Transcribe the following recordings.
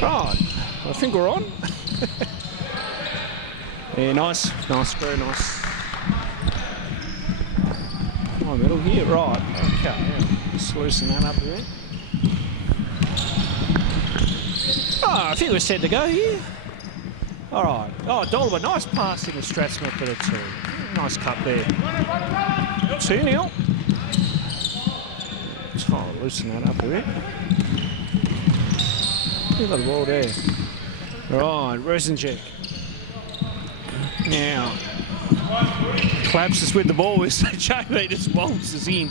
Right, I think we're on. Yeah, nice, very nice. Oh, middle here, right. Okay, yeah. Just loosen that up a bit. Oh, I think we're set to go here. All right. Oh, Dolber, nice passing to Strathmore for the 2. Nice cut there. 2-0. Try to loosen that up a bit. Look at the ball there. Right, Resencheck. Now, collapses with the ball as JB just waltzes in.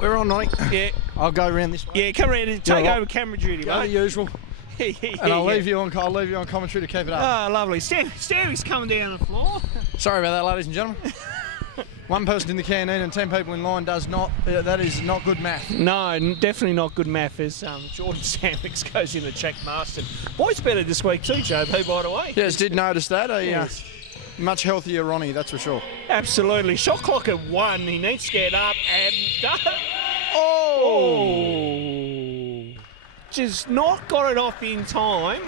We're on, Nonny. Yeah. I'll go around this way. Yeah, come around and take over camera duty, Go the mate. usual. Yeah, And I'll leave you on commentary to keep it up. Oh, lovely. Stanley's coming down the floor. Sorry about that, ladies and gentlemen. One person in the canteen and 10 people in line does not. That is not good math. No, definitely not good math. As Jordan Sandwich goes in to check Marston. Boy's better this week too, JB, by the way. Yes, did notice that. Yes. Much healthier Ronnie, that's for sure. Absolutely. Shot clock at 1. He needs to get up and... Oh! Just not got it off in time.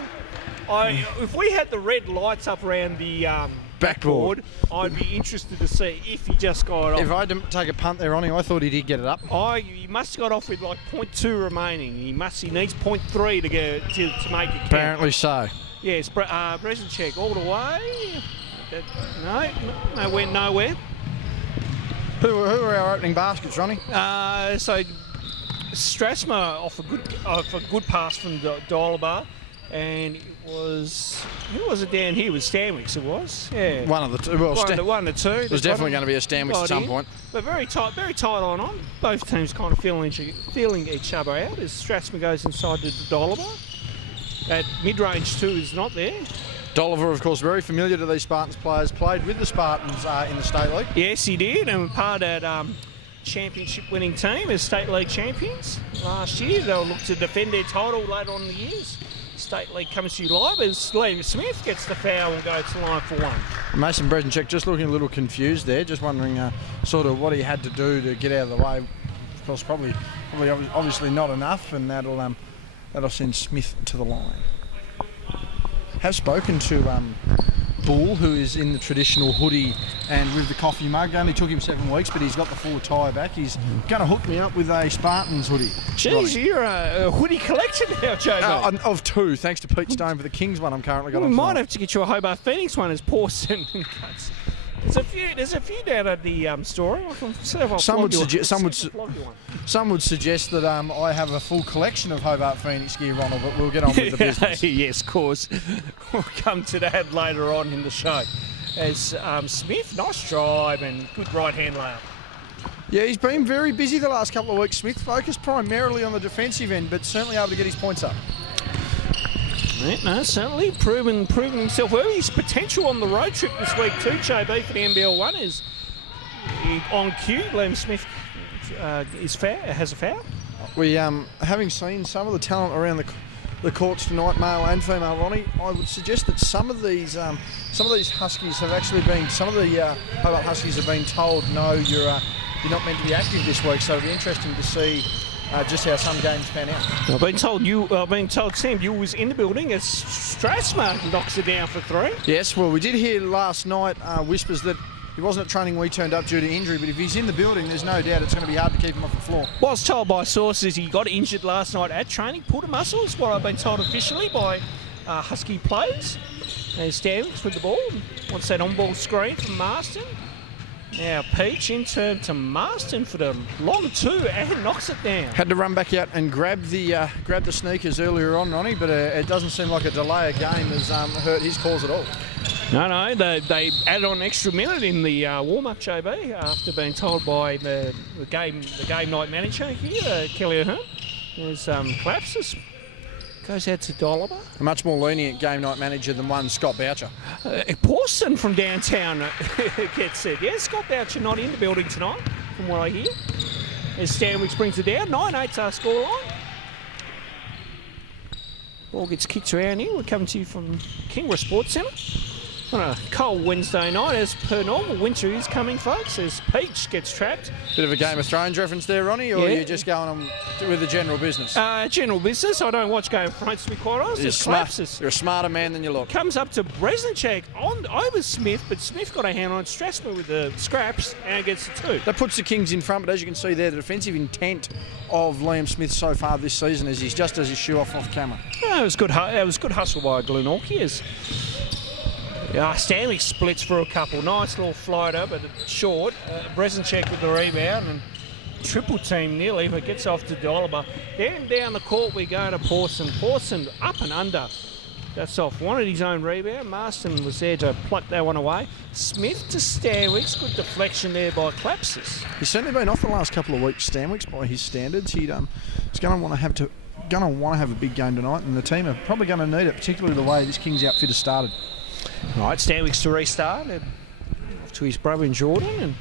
If we had the red lights up around the backboard, I'd be interested to see if he just got it off. If I didn't take a punt there, Ronnie, I thought he did get it up. He must have got off with like 0.2 remaining. He needs 0.3 to make it count. Apparently so. Yes, Bresencheck all the way. No, went nowhere. Who are our opening baskets, Ronnie? So Strathmore off a good pass from Dolber, and it was who was it down here? It was Stanwicks. It was, yeah. One of the two. Well, one of the two. It was definitely going to be a Stanwicks at some point. But very tight on. Both teams kind of feeling each other out as Strathmore goes inside to Dolber. At mid-range 2 is not there. Dolliver, of course, very familiar to these Spartans players. Played with the Spartans in the State League. Yes, he did, and part of that championship-winning team as State League champions last year. They'll look to defend their title later on in the years. State League comes to you live as Liam Smith gets the foul and goes to line for 1. Mason Bredencheck just looking a little confused there, just wondering sort of what he had to do to get out of the way. Of course, probably obviously not enough, and that'll send Smith to the line. Have spoken to Bull, who is in the traditional hoodie and with the coffee mug. Only took him 7 weeks, but he's got the full attire back. He's going to hook me up with a Spartans hoodie. Jeez, you're a hoodie collection now, Joe. Of 2, thanks to Pete Stone for the Kings one I'm currently got on. We might have to get you a Hobart Phoenix one as Pawson cuts. There's a few down at the store. Some would suggest that I have a full collection of Hobart Phoenix gear, Ronald, but we'll get on with the business. Yes, of course. We'll come to that later on in the show. As Smith, nice drive and good right-hand layup. Yeah, he's been very busy the last couple of weeks. Smith focused primarily on the defensive end, but certainly able to get his points up. Yeah, no, certainly proven himself well. His potential on the road trip this week too, JB, for the NBL1 is on cue. Liam Smith has a foul. We having seen some of the talent around the courts tonight, male and female, Ronnie, I would suggest that some of these Huskies have actually been. Some of the Hobart Huskies have been told, no, you're not meant to be active this week. So it'll be interesting to see. Just how some games pan out. I've been told Sam Ewell was in the building as Strathmore knocks it down for 3. Yes, well, we did hear last night whispers that he wasn't at training when he turned up due to injury, but if he's in the building, there's no doubt it's going to be hard to keep him off the floor. Well, I was told by sources he got injured last night at training, pulled a muscle, is what I've been told officially by Husky players. There's Stanwicks with the ball. Wants that on-ball screen from Marston. Now Peach in turn to Marston for the long 2 and knocks it down. Had to run back out and grab the sneakers earlier on, Ronnie, but it doesn't seem like a delay of game has hurt his cause at all. No, they added on an extra minute in the warm-up, JB, after being told by the game night manager here, Kelly Ahern. There's collapses. Goes out to Dolliver. A much more lenient game night manager than one Scott Boucher. Pawson from downtown gets it. Yeah, Scott Boucher not in the building tonight, from what I hear. As Stanwicks brings it down, 9-8 our scoreline. Ball gets kicked around here. We're coming to you from Kingborough Sports Centre. On a cold Wednesday night, as per normal, winter is coming, folks, as Peach gets trapped. Bit of a Game of Thrones reference there, Ronnie, or are you just going on with the general business? General business. I don't watch Game of Thrones, to be quite honest. You're a smarter man than you look. Comes up to Bresnicek over Smith, but Smith got a hand on Strasbourg with the scraps and gets the 2. That puts the Kings in front, but as you can see there, the defensive intent of Liam Smith so far this season is he's just as his shoe off camera. It was good hustle by Glenorchy as Stanley splits for a couple. Nice little floater, but it's short. Bresnicek with the rebound and triple team nearly, but gets off to Dolaba. Then down the court we go to Pawson. Pawson up and under. That's off. Wanted his own rebound. Marston was there to pluck that one away. Smith to Stanwicks. Good deflection there by Klapsis. He's certainly been off the last couple of weeks, Stanwicks, by his standards. He's going to want to have a big game tonight, and the team are probably going to need it, particularly the way this Kings outfit has started. Right, Stanwicks to restart. Off to his brother in Jordan, and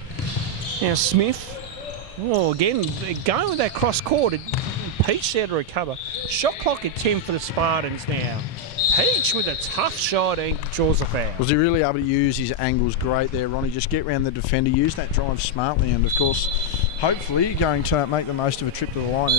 now Smith. Oh, again, going with that cross court. Peach there to recover. Shot clock at 10 for the Spartans now. Peach with a tough shot and draws a foul. Was he really able to use his angles great there, Ronnie? Just get around the defender, use that drive smartly, and of course, hopefully going to make the most of a trip to the line.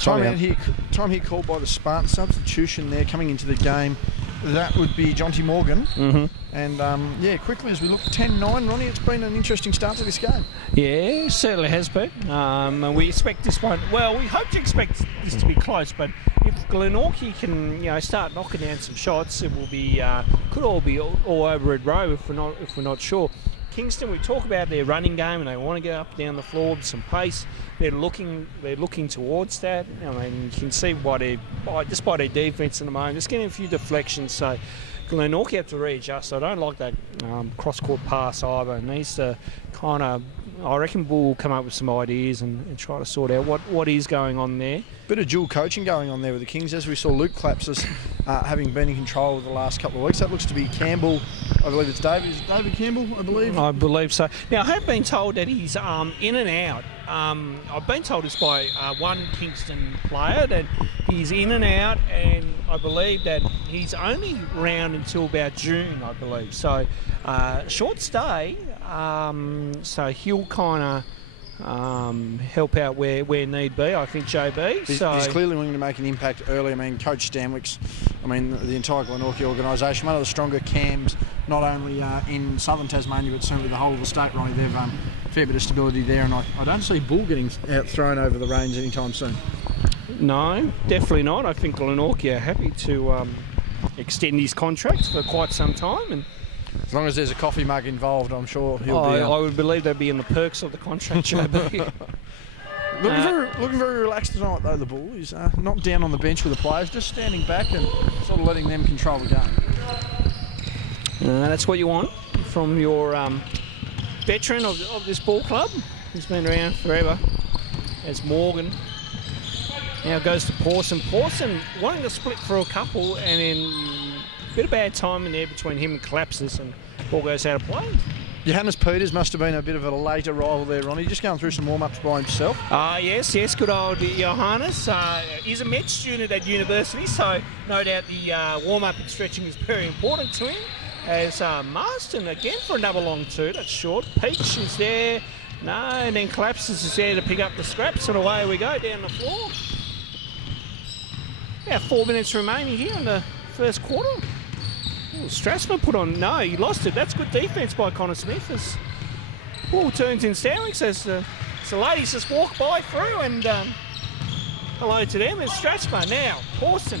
Time here called by the Spartans. Substitution there coming into the game. That would be Jonty Morgan. Mm-hmm. And quickly as we look, 10-9, Ronnie, it's been an interesting start to this game. Yeah, certainly has been. And we expect this one. Well, we hope to expect this to be close, but if Glenorchy can, start knocking down some shots, it will be could all be all over Red Row if we're not sure. Kingston, we talk about their running game and they want to get up and down the floor with some pace. They're looking towards that. I mean, you can see just by their defence in the moment, just getting a few deflections. So Glenorchy have to readjust. I don't like that cross-court pass either. It needs to I reckon we'll come up with some ideas and try to sort out what is going on there. Bit of dual coaching going on there with the Kings, as we saw Luke Klapsis having been in control of the last couple of weeks. That looks to be Campbell. I believe it's David. Is it David Campbell, I believe? I believe so. Now, I have been told that he's in and out. I've been told this by one Kingston player that he's in and out, and I believe that he's only around until about June, I believe. So, short stay. So he'll kind of help out where need be, I think, JB. He's clearly willing to make an impact early. I mean, Coach Stanwicks, the entire Glenorchy organisation, one of the stronger cams, not only in southern Tasmania, but certainly the whole of the state, Ronnie. They've a fair bit of stability there, and I don't see Bull getting thrown over the range anytime soon. No, definitely not. I think Glenorchy are happy to extend his contract for quite some time, and as long as there's a coffee mug involved, I'm sure he'll be. I would believe they'd be in the perks of the contract, JB. Looking very relaxed tonight, though, the Bull. He's not down on the bench with the players, just standing back and sort of letting them control the game. That's what you want from your veteran of this ball club. He's been around forever. As Morgan now goes to Pawson. Pawson wanting to split for a couple, and then a bit of bad time in there between him and Klapsis, and ball goes out of play. Johannes Peters must have been a bit of a late arrival there, Ronnie. Just going through some warm-ups by himself. Yes, good old Johannes. He's a med student at university, so no doubt the warm-up and stretching is very important to him. As Marston again for another long 2, that's short. Peach is there. No, and then Klapsis is there to pick up the scraps, and away we go down the floor. About 4 minutes remaining here in the first quarter. Strasbourg put on. No, he lost it. That's good defence by Connor Smith. As ball turns in Stanwicks as the ladies just walk by through, and hello to them. As Strasbourg now. Pawson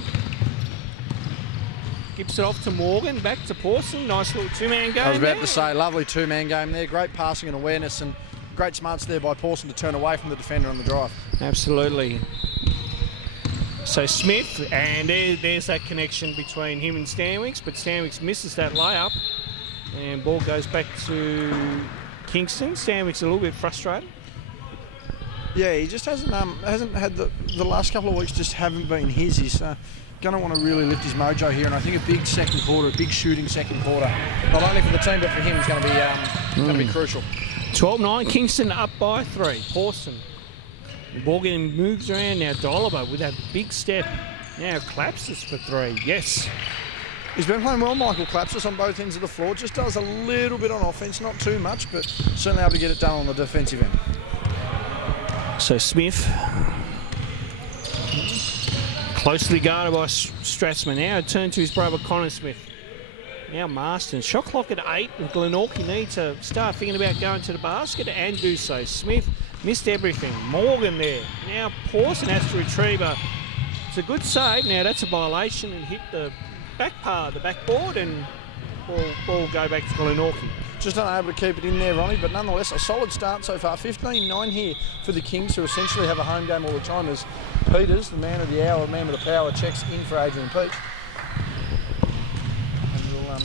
gives it off to Morgan. Back to Pawson. Nice little two-man game. I was about to say, lovely two-man game there. Great passing and awareness, and great smarts there by Pawson to turn away from the defender on the drive. Absolutely. So Smith, and there's that connection between him and Stanwicks, but Stanwicks misses that layup, and ball goes back to Kingston. Stanwicks a little bit frustrated. Yeah, he just hasn't had the last couple of weeks. Just haven't been his. He's going to want to really lift his mojo here, and I think a big second quarter, a big shooting second quarter, not only for the team but for him, is going to be crucial. 12-9, Kingston up by 3. Pawson. The ball getting moved around now. Dolaba with that big step. Now Klapsis for 3. Yes. He's been playing well, Michael Klapsis, on both ends of the floor. Just does a little bit on offence, not too much, but certainly able to get it done on the defensive end. So Smith, closely guarded by Strassman. Now turn to his brother Connor Smith. Now Marston. Shot clock at 8. And Glenorchy need to start thinking about going to the basket and do so. Smith missed everything. Morgan there. Now Pawson has to retrieve a. It's a good save. Now that's a violation and hit the back part of the backboard, and ball go back to Glenorchy. Just unable to keep it in there, Ronnie, but nonetheless a solid start so far. 15-9 here for the Kings, who essentially have a home game all the time, as Peters, the man of the hour, man with the power, checks in for Adrian Peach. And we'll,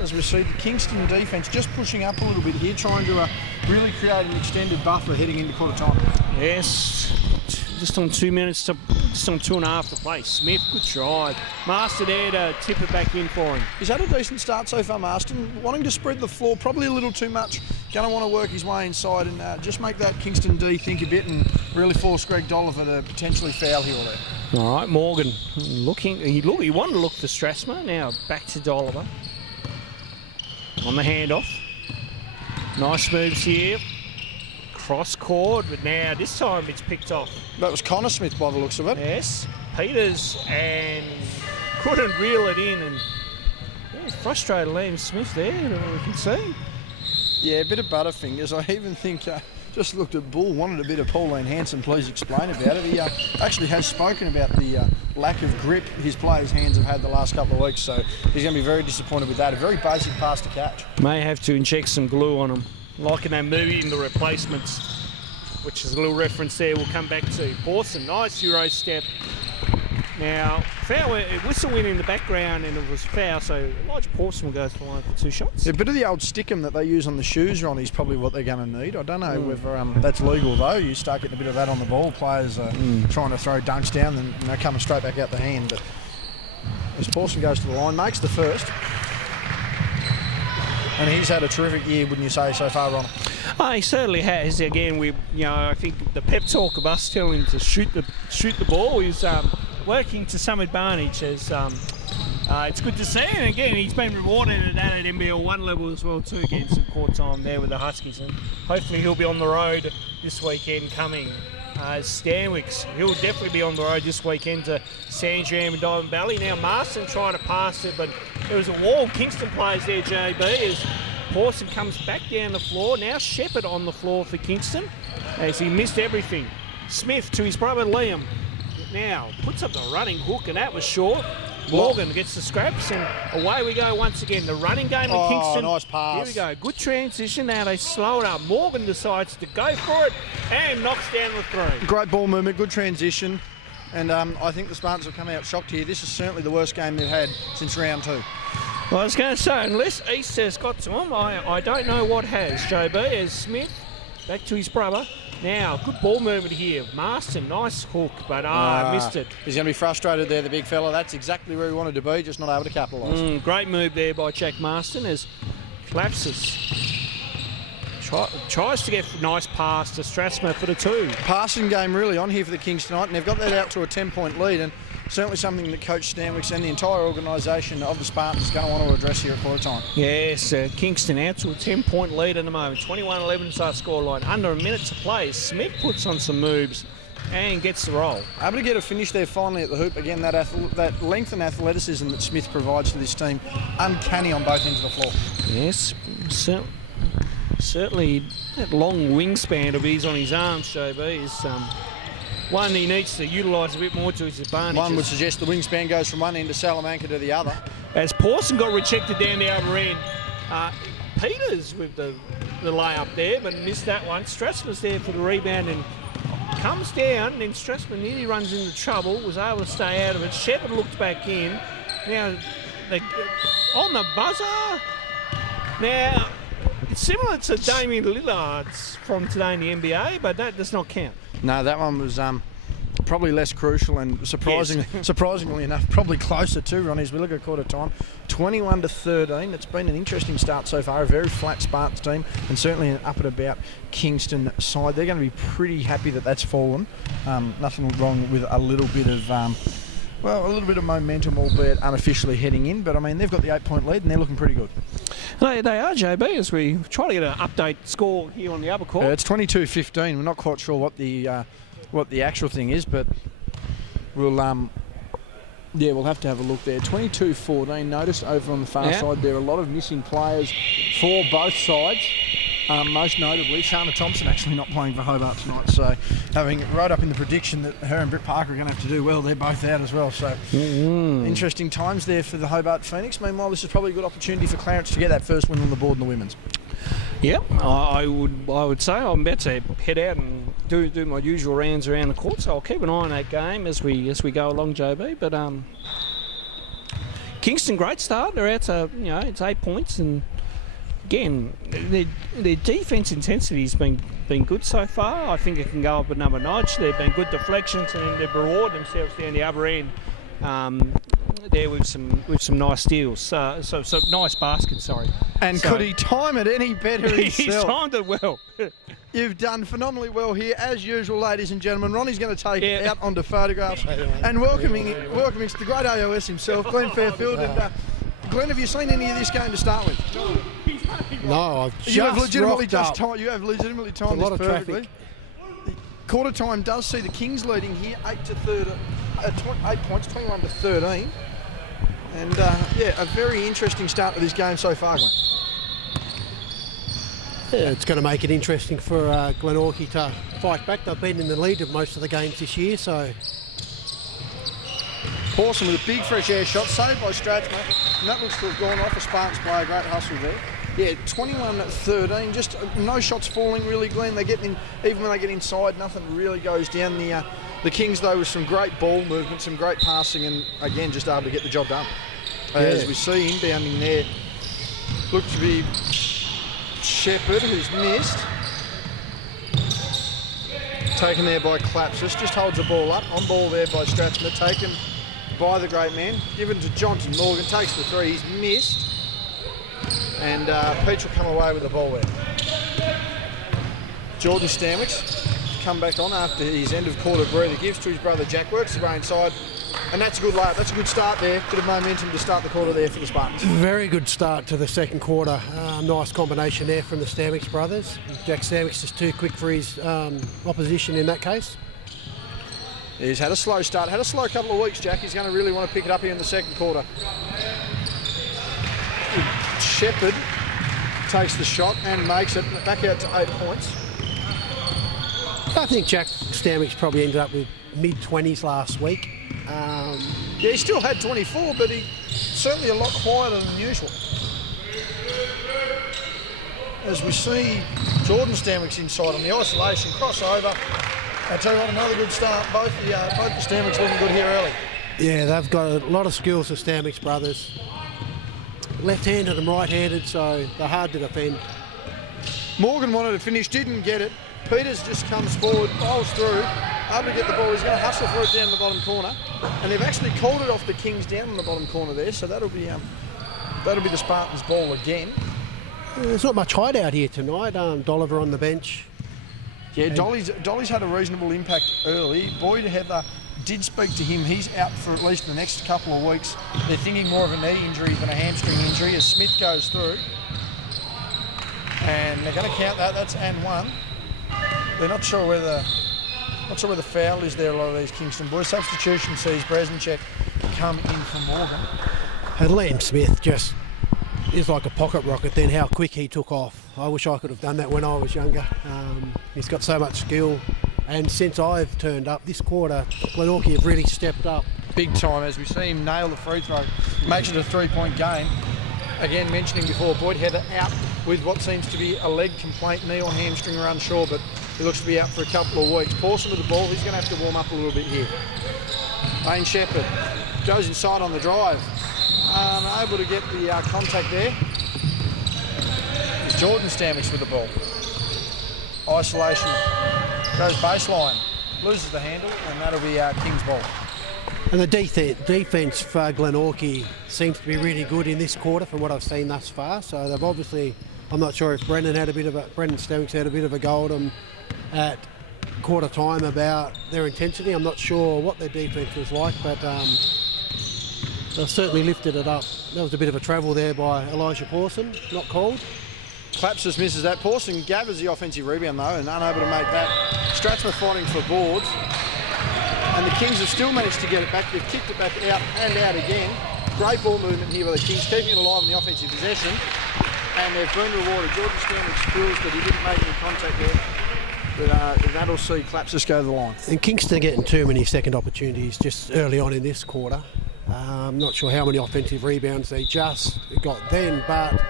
as we see, the Kingston defence just pushing up a little bit here, trying to really create an extended buffer heading into quarter time. Yes, just on 2 minutes to, just on 2.5 to play. Smith, good try. Master there to tip it back in for him. He's had a decent start so far, Marston. Wanting to spread the floor, probably a little too much. Going to want to work his way inside and just make that Kingston D think a bit and really force Greg Dolliver to potentially foul here or there. All right, Morgan looking. He wanted to look for Strassmer. Now back to Dolliver on the handoff. Nice moves here. Cross court, but now this time it's picked off. That was Connor Smith by the looks of it. Yes, Peters, and couldn't reel it in, and frustrated Liam Smith there, we can see. Yeah, a bit of butterfingers. I even think, just looked at Bull, wanted a bit of Pauline Hanson, please explain about it. He actually has spoken about the lack of grip his players' hands have had the last couple of weeks, so he's going to be very disappointed with that. A very basic pass to catch. May have to inject some glue on him. Like in that movie in The Replacements, which is a little reference there we'll come back to. Pawson, nice Euro step. Now, foul, whistle went in the background and it was foul, so Elijah Pawson will go for one for 2 shots. Yeah, a bit of the old stickum that they use on the shoes, Ronnie, is probably what they're going to need. I don't know whether that's legal though. You start getting a bit of that on the ball. Players trying to throw dunks down and they're coming straight back out the hand. But as Pawson goes to the line, makes the first. And he's had a terrific year, wouldn't you say, so far, Ron? Oh, he certainly has. Again, I think the pep talk of us telling him to shoot the ball is working to some advantage. As it's good to see, and again, he's been rewarded at that at NBL 1 level as well too, getting some court time there with the Huskies, and hopefully he'll be on the road this weekend coming. Stanwicks, he'll definitely be on the road this weekend to Sandringham and Diamond Valley. Now Marston tried to pass it, but there was a wall. Kingston plays there, JB, as Pawson comes back down the floor. Now Shepherd on the floor for Kingston, as he missed everything. Smith to his brother Liam. Now puts up the running hook, and that was short. Morgan gets the scraps, and away we go once again. The running game of Kingston. Nice pass. Here we go. Good transition. Now they slow it up. Morgan decides to go for it and knocks down the 3. Great ball movement, good transition. And I think the Spartans have come out shocked here. This is certainly the worst game they've had since round 2. Well, I was going to say, unless East has got to him, I don't know what has. JB as Smith back to his brother. Now, good ball movement here. Marston, nice hook, but missed it. He's going to be frustrated there, the big fella. That's exactly where he wanted to be, just not able to capitalise. Great move there by Jack Marston as Klapsis tries to get a nice pass to Strassmer for the 2. Passing game really on here for the Kings tonight, and they've got that out to a 10-point lead, and certainly something that Coach Stanwicks and the entire organisation of the Spartans is going to want to address here at quarter time. Yes, Kingston out to a 10-point lead at the moment. 21-11 is our scoreline. Under a minute to play. Smith puts on some moves and gets the roll. Able to get a finish there finally at the hoop. Again, that length and athleticism that Smith provides to this team, uncanny on both ends of the floor. Yes, certainly that long wingspan of his on his arms, JB, is one he needs to utilise a bit more to his advantage. One would suggest the wingspan goes from one end of Salamanca to the other. As Pawson got rejected down the other end, Peters with the layup there, but missed that one. Strassman's there for the rebound and comes down, and then Strassman nearly runs into trouble, was able to stay out of it. Shepherd looked back in. Now, on the buzzer. Now, it's similar to Damian Lillard's from today in the NBA, but that does not count. No, that one was probably less crucial and surprisingly enough, probably closer too, Ronnie, as we look at quarter time. 21-13. It's been an interesting start so far. A very flat Spartans team, and certainly an up and about Kingston side. They're going to be pretty happy that that's fallen. Nothing wrong with a little bit of Well, a little bit of momentum, albeit unofficially heading in, but I mean they've got the 8-point lead and they're looking pretty good. They are, JB, as we try to get an update score here on the upper court. It's 22-15. We're not quite sure what the actual thing is, but we'll have to have a look there. 22-14. Notice over on the far side there are a lot of missing players for both sides. Most notably, Shana Thompson actually not playing for Hobart tonight. So, having right up in the prediction that her and Britt Parker are going to have to do well, they're both out as well. So, interesting times there for the Hobart Phoenix. Meanwhile, this is probably a good opportunity for Clarence to get that first win on the board in the women's. Yep, I would say I'm about to head out and do my usual rounds around the court. So I'll keep an eye on that game as we go along, JB. But Kingston, great start. They're out to it's 8 points and. Again, their defence intensity has been good so far. I think it can go up another notch. There have been good deflections and they've rewarded themselves down the other end there with some nice steals. So nice baskets, sorry. And could he time it any better himself? He's timed it well. You've done phenomenally well here, as usual, ladies and gentlemen. Ronnie's going to take it out onto photographs and welcoming to the great AOS himself, Glenn Fairfield. And Glenn, have you seen any of this game to start with? No, I've just you have legitimately timed this perfectly. Traffic. The quarter time does see the Kings leading here, 8 points, 21-13, and a very interesting start to this game so far, Glenn. Yeah, it's going to make it interesting for Glenorchy to fight back. They've been in the lead of most of the games this year, so. Pawson with a big fresh air shot, saved by Strathmore, and that looks to have gone off a Spartans player. Great hustle there. Yeah, 21-13, just no shots falling really, Glenn. They're getting in, even when they get inside, nothing really goes down. The Kings, though, with some great ball movement, some great passing, and again, just able to get the job done. As we see inbounding there, looks to be Shepherd, who's missed. Taken there by Clapsis, just holds the ball up. On ball there by Strathmore, taken by the great man. Given to Johnson. Morgan takes the three, he's missed. And Peach will come away with the ball there. Jordan Stanwicks come back on after his end of quarter breather. Gives to his brother Jack, works the way inside. And that's a good layup. That's a good start there. Bit of momentum to start the quarter there for the Spartans. Very good start to the second quarter. Nice combination there from the Stanwicks brothers. Jack Stanwicks is too quick for his opposition in that case. He's had a slow start. Had a slow couple of weeks, Jack. He's going to really want to pick it up here in the second quarter. Shepherd takes the shot and makes it back out to 8 points. I think Jack Stanwicks probably ended up with mid-20s last week. He still had 24, but he's certainly a lot quieter than usual. As we see Jordan Stanwicks inside on the isolation, crossover. I tell you what, another good start. Both the Stanwicks looking good here early. Yeah, they've got a lot of skills, the Stanwicks brothers. Left-handed and right-handed, so they're hard to defend. Morgan wanted to finish, didn't get it. Peters just comes forward, bowls through, able to get the ball. He's going to hustle through it down the bottom corner, and they've actually called it off the Kings down in the bottom corner there. So that'll be the Spartans' ball again. There's not much hide out here tonight. Dolliver on the bench. Yeah, Dolly's had a reasonable impact early. Boyd Heather did speak to him. He's out for at least the next couple of weeks. They're thinking more of a knee injury than a hamstring injury as Smith goes through. And they're going to count that. That's and one. They're not sure where the foul is there, a lot of these Kingston boys. Substitution sees Breznicek come in for Morgan. And Liam Smith just is like a pocket rocket then, how quick he took off. I wish I could have done that when I was younger. He's got so much skill. And since I've turned up this quarter, Glenorchy have really stepped up. Big time, as we see him nail the free throw. Makes it a 3-point game. Again, mentioning before, Boyd Heather out with what seems to be a leg complaint, knee or hamstring or unsure, but he looks to be out for a couple of weeks. Pawson with the ball, he's going to have to warm up a little bit here. Lane Shepherd goes inside on the drive. Able to get the contact there. It's Jordan Stanwicks with the ball. Isolation, goes baseline, loses the handle, and that'll be King's ball. And the defence for Glenorchy seems to be really good in this quarter from what I've seen thus far. So they've obviously, I'm not sure if Brendan Stanwicks had a bit of a go at them at quarter time about their intensity. I'm not sure what their defence was like, but they've certainly lifted it up. That was a bit of a travel there by Elijah Pawson, not called. Klapsis misses that. Pawson gathers the offensive rebound though and unable to make that. Strathmore fighting for boards. And the Kings have still managed to get it back. They've kicked it back out and out again. Great ball movement here by the Kings, keeping it alive in the offensive possession. And they've been rewarded. Jordan Stanley's skills that he didn't make any contact there. But that'll see Klapsis go to the line. And Kingston getting too many second opportunities just early on in this quarter. I'm not sure how many offensive rebounds they just got then, but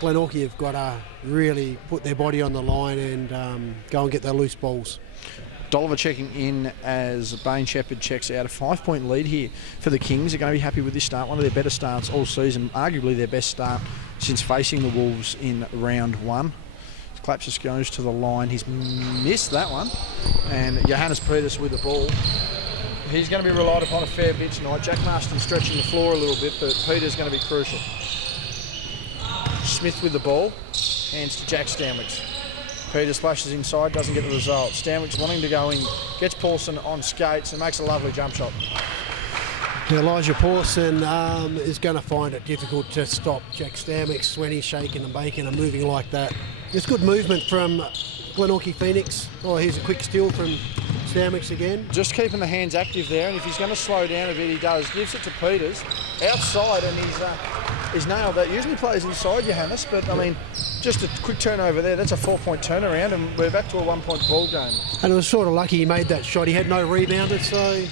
Glenorchy have got to really put their body on the line and go and get their loose balls. Dolliver checking in as Bain Shepherd checks out. A 5-point lead here for the Kings. They're going to be happy with this start. One of their better starts all season, arguably their best start since facing the Wolves in round one. Klapsis goes to the line. He's missed that one. And Johannes Peters with the ball. He's going to be relied upon a fair bit tonight. Jack Marston stretching the floor a little bit, but Peters going to be crucial. Smith with the ball. Hands to Jack Stanwicks. Peters splashes inside, doesn't get the result. Stanwicks wanting to go in, gets Paulson on skates and makes a lovely jump shot. Elijah Pawson is going to find it difficult to stop Jack Stanwicks when he's shaking and baking and moving like that. There's good movement from Glenorchy Phoenix. Oh, here's a quick steal from Stanwicks again. Just keeping the hands active there, and if he's going to slow down a bit, he does. Gives it to Peters outside, and he's nailed that. Usually plays inside Johannes, but I mean, just a quick turnover there. That's a 4-point turnaround, and we're back to a 1-point ball game. And it was sort of lucky he made that shot. He had no rebounder, so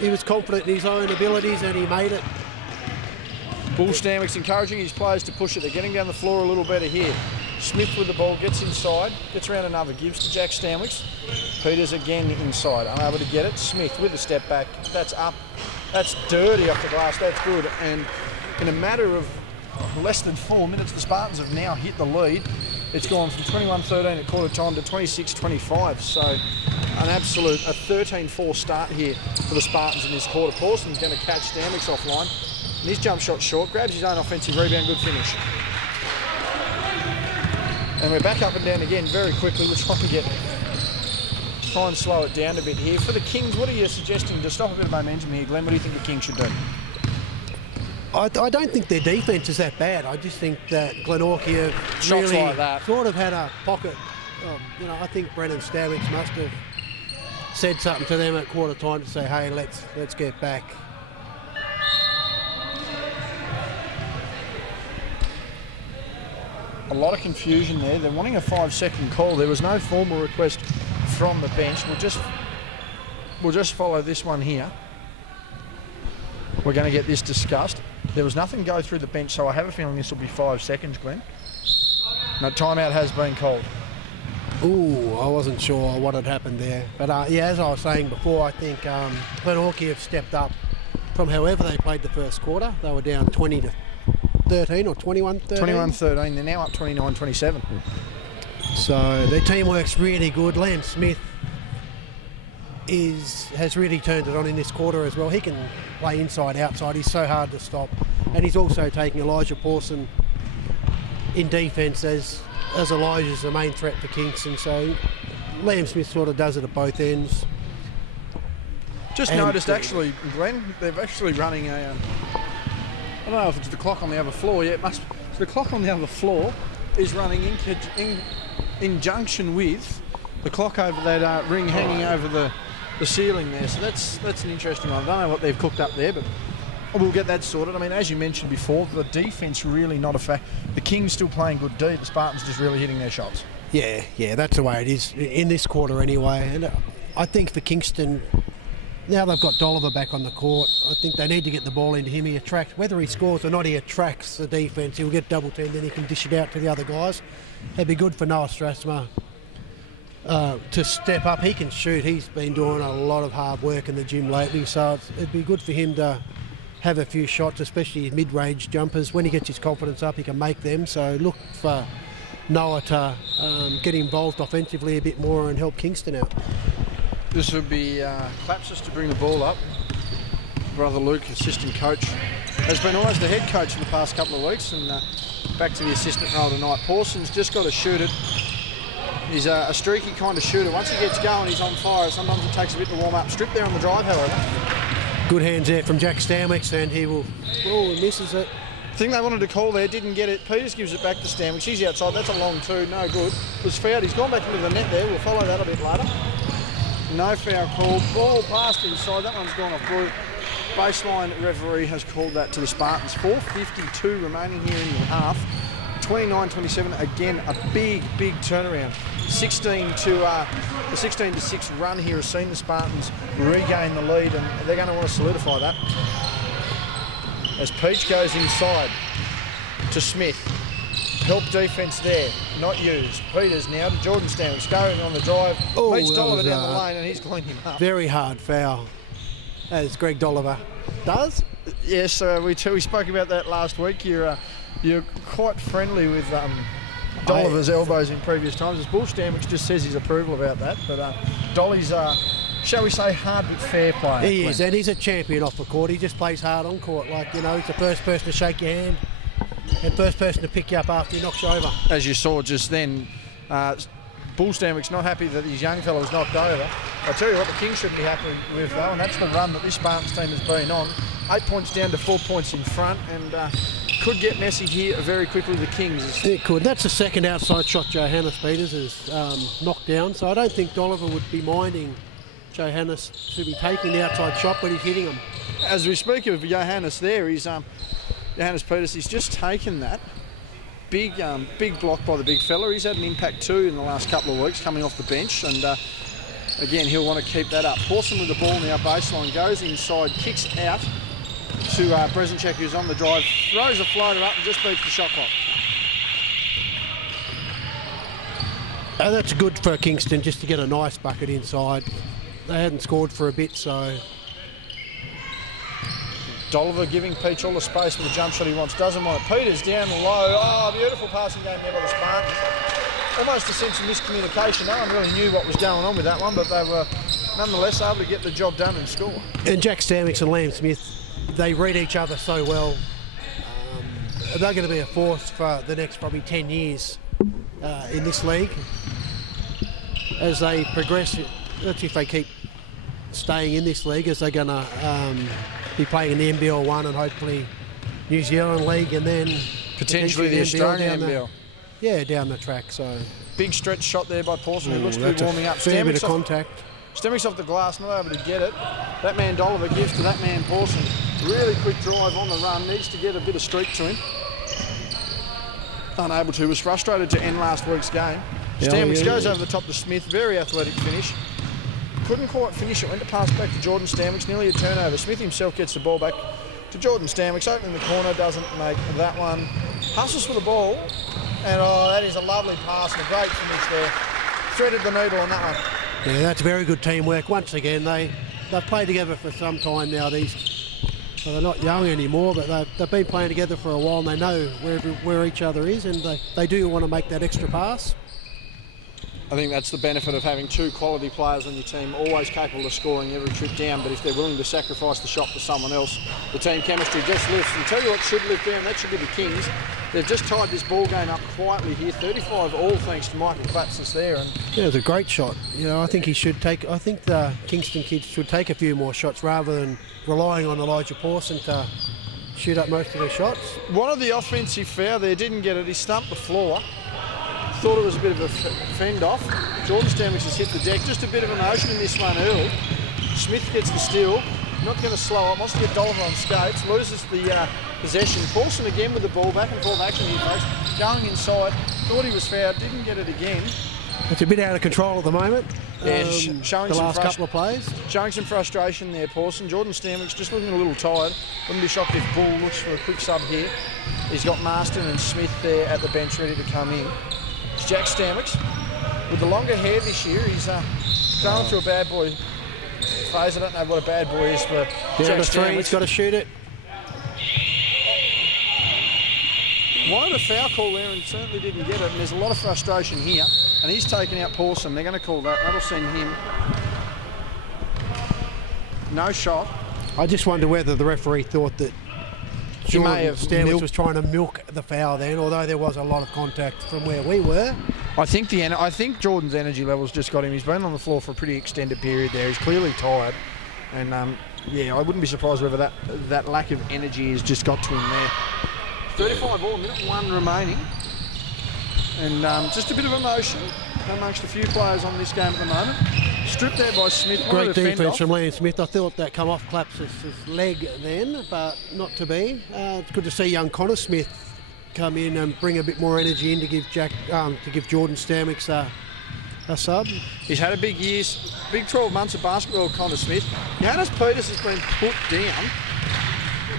he was confident in his own abilities, and he made it. Bull Stanwicks encouraging his players to push it. They're getting down the floor a little better here. Smith with the ball, gets inside, gets around another, gives to Jack Stanwicks. Peters again inside, unable to get it. Smith with a step back. That's up. That's dirty off the glass. That's good. And in a matter of less than 4 minutes, the Spartans have now hit the lead. It's gone from 21-13 at quarter time to 26-25. So an absolute 13-4 start here for the Spartans in this quarter. Paulson's going to catch Stanwicks offline. And his jump shot short, grabs his own offensive rebound, good finish. And we're back up and down again very quickly. We'll try and slow it down a bit here. For the Kings, what are you suggesting to stop a bit of momentum here, Glenn? What do you think the Kings should do? I don't think their defence is that bad. I just think that Glenorchy have Shots really like that. sort of had a pocket. I think Brennan Stanwicks must have said something to them at quarter time to say, hey, let's get back. A lot of confusion there. They're wanting a 5-second call. There was no formal request from the bench. We'll just follow this one here. We're going to get this discussed. There was nothing go through the bench, so I have a feeling this will be 5 seconds, Glenn. No, timeout has been called. Ooh, I wasn't sure what had happened there. But as I was saying before, I think Glenorchy have stepped up from however they played the first quarter. They were down 20-13 or 21-13. 21-13. They're now up 29-27. So their teamwork's really good. Lamb Smith has really turned it on in this quarter as well. He can play inside, outside. He's so hard to stop. And he's also taking Elijah Pawson in defence as Elijah's the main threat for Kingston. So Lamb Smith sort of does it at both ends. Just noticed actually, Glenn, they're actually running a... I don't know if it's the clock on the other floor. Yeah, it must. So the clock on the other floor is running in junction with the clock over that ring hanging over the ceiling there. So that's an interesting one. I don't know what they've cooked up there, but we'll get that sorted. I mean, as you mentioned before, the defence really not a fact. The Kings still playing good D. The Spartans just really hitting their shots. Yeah, that's the way it is in this quarter anyway. And I think for Kingston, now they've got Dolliver back on the court, I think they need to get the ball into him. He attracts, whether he scores or not, he attracts the defence. He'll get double teamed, then he can dish it out to the other guys. It'd be good for Noah Strasma to step up. He can shoot. He's been doing a lot of hard work in the gym lately, so it'd be good for him to have a few shots, especially his mid-range jumpers. When he gets his confidence up, he can make them. So look for Noah to get involved offensively a bit more and help Kingston out. This would be Klapsis to bring the ball up. Brother Luke, assistant coach, has been almost the head coach for the past couple of weeks, and back to the assistant role tonight. Pawson's just got to shoot it. He's a streaky kind of shooter. Once he gets going, he's on fire. Sometimes it takes a bit to warm up. Strip there on the drive, however. Good hands there from Jack Stamwicks, and he will. Oh, misses it. The thing they wanted to call there, didn't get it. Peters gives it back to Stamwicks. He's outside. That's a long two. No good. Was fouled. He's gone back into the net there. We'll follow that a bit later. No foul called. Ball passed inside. That one's gone off blue. Baseline referee has called that to the Spartans. 4:52 remaining here in the half. 29-27. Again, a big turnaround. 16 to 6 run here has seen the Spartans regain the lead, and they're going to want to solidify that. As Peach goes inside to Smith. Help defence there, not used. Peters now to Jordan Stamwicks, going on the drive. Meets Dolliver down the lane, and he's cleaned him up. Very hard foul, as Greg Dolliver does. Yes, we spoke about that last week. You're quite friendly with Dolliver's elbows in previous times. As Bull Stamwicks just says his approval about that. But Dolly's, shall we say, hard but fair player. He is, and he's a champion off the court. He just plays hard on court. Like, you know, he's the first person to shake your hand and first person to pick you up after he knocks you over. As you saw just then, Bull Stamwicks not happy that his young fellow was knocked over. I tell you what, the Kings shouldn't be happy with though, and that's the run that this Spartans team has been on. 8 points down to 4 points in front, and could get messy here very quickly. The Kings. It could. That's the second outside shot Johannes Peters has knocked down, so I don't think Dolliver would be minding Johannes to be taking the outside shot, but he's hitting him. As we speak of Johannes there, he's Johannes Peters, he's just taken that big block by the big fella. He's had an impact too in the last couple of weeks coming off the bench, and again he'll want to keep that up. Pawson with the ball now, baseline, goes inside, kicks out to Brzezinski, who's on the drive, throws a floater up and just beats the shot clock. That's good for Kingston, just to get a nice bucket inside. They hadn't scored for a bit, so... Dolliver giving Peach all the space for the jump shot he wants, doesn't want it. Peters down low. Oh, beautiful passing game there by the Spartans. Almost a sense of miscommunication. No one really knew what was going on with that one, but they were nonetheless able to get the job done and score. And Jack Stamwicks and Liam Smith, they read each other so well. They're going to be a force for the next probably 10 years in this league. As they progress, that's if they keep staying in this league, as they're going to be playing in the NBL 1 and hopefully New Zealand League, and then potentially the Australian NBL. Down the track. So big stretch shot there by Pawson, who looks to be warming up. Fair bit of contact. Stamwicks off the glass, not able to get it. That man Dolliver gives to that man Pawson. Really quick drive on the run, needs to get a bit of streak to him. Unable to, was frustrated to end last week's game. Stamwicks goes over the top to Smith, very athletic finish. Couldn't quite finish it, went to pass back to Jordan Stamwicks, nearly a turnover. Smith himself gets the ball back to Jordan Stamwicks, opening the corner, doesn't make that one. Hustles for the ball, and that is a lovely pass and a great finish there. Threaded the needle on that one. Yeah, that's very good teamwork. Once again, they've played together for some time now. So they're not young anymore, but they've been playing together for a while, and they know where each other is, and they do want to make that extra pass. I think that's the benefit of having two quality players on your team, always capable of scoring every trip down, but if they're willing to sacrifice the shot for someone else, the team chemistry just lifts. And tell you what should lift down, that should be the Kings. They've just tied this ball game up quietly here, 35 all thanks to Michael Klatsis there. And yeah, it was a great shot. You know, I think the Kingston kids should take a few more shots rather than relying on Elijah Pawson to shoot up most of their shots. One of the offensive foul there, didn't get it, he stumped the floor. Thought it was a bit of a fend off. Jordan Stamwicks has hit the deck. Just a bit of an ocean in this one early. Smith gets the steal. Not going to slow up. Wants to get Dolliver on skates. Loses the possession. Pawson again with the ball. Back and forth action here, folks. Going inside. Thought he was fouled. Didn't get it again. It's a bit out of control at the moment. Yeah, showing the some last couple of plays. Showing some frustration there, Pawson. Jordan Stamwicks just looking a little tired. Wouldn't be shocked if Bull looks for a quick sub here. He's got Marston and Smith there at the bench ready to come in. It's Jack Stamwicks with the longer hair this year. He's going through a bad boy phase. I don't know what a bad boy is for Jack Stamwicks. He's got to shoot it. Wanted a foul call there and certainly didn't get it. And there's a lot of frustration here. And he's taken out Pawson. They're going to call that. That'll send him. No shot. I just wonder whether the referee thought that He may have Stamwicks was trying to milk the foul then, although there was a lot of contact from where we were. I think Jordan's energy levels just got him. He's been on the floor for a pretty extended period there. He's clearly tired, and I wouldn't be surprised whether that lack of energy has just got to him there. 35 ball, minute 1 remaining, and just a bit of emotion amongst a few players on this game at the moment. Stripped there by Smith. Great defence from Liam Smith. I thought that come off Claps's leg then, but not to be. It's good to see young Connor Smith come in and bring a bit more energy in to give Jordan Stanwicks a sub. He's had a big year, big 12 months of basketball, Connor Smith. Johannes Peters has been put down.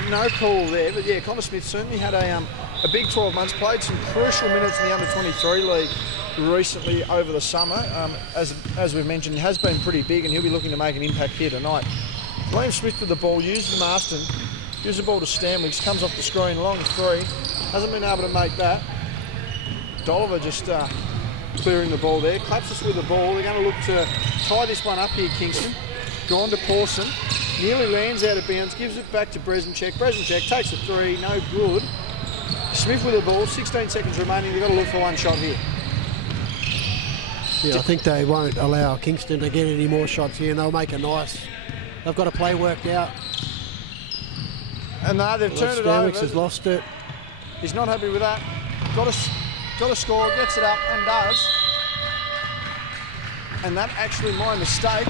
No call there, but yeah, Connor Smith certainly had a big 12 months, played some crucial minutes in the under-23 league recently over the summer. As we've mentioned, has been pretty big, and he'll be looking to make an impact here tonight. Liam Smith with the ball, used Marston, gives the ball to Stanwicks, comes off the screen, long 3, hasn't been able to make that. Dolliver just clearing the ball there. Clapsis with the ball. They're going to look to tie this one up here, Kingston. Gone to Pawson. Nearly lands out of bounds. Gives it back to Brzezinski. Brzezinski takes a 3. No good. Smith with the ball. 16 seconds remaining. They've got to look for one shot here. Yeah, I think they won't allow Kingston to get any more shots here, and they'll make a nice... They've got a play worked out. And no, they've turned it over. Stanwicks has lost it. He's not happy with that. Got to score, gets it up and does. And that actually my mistake.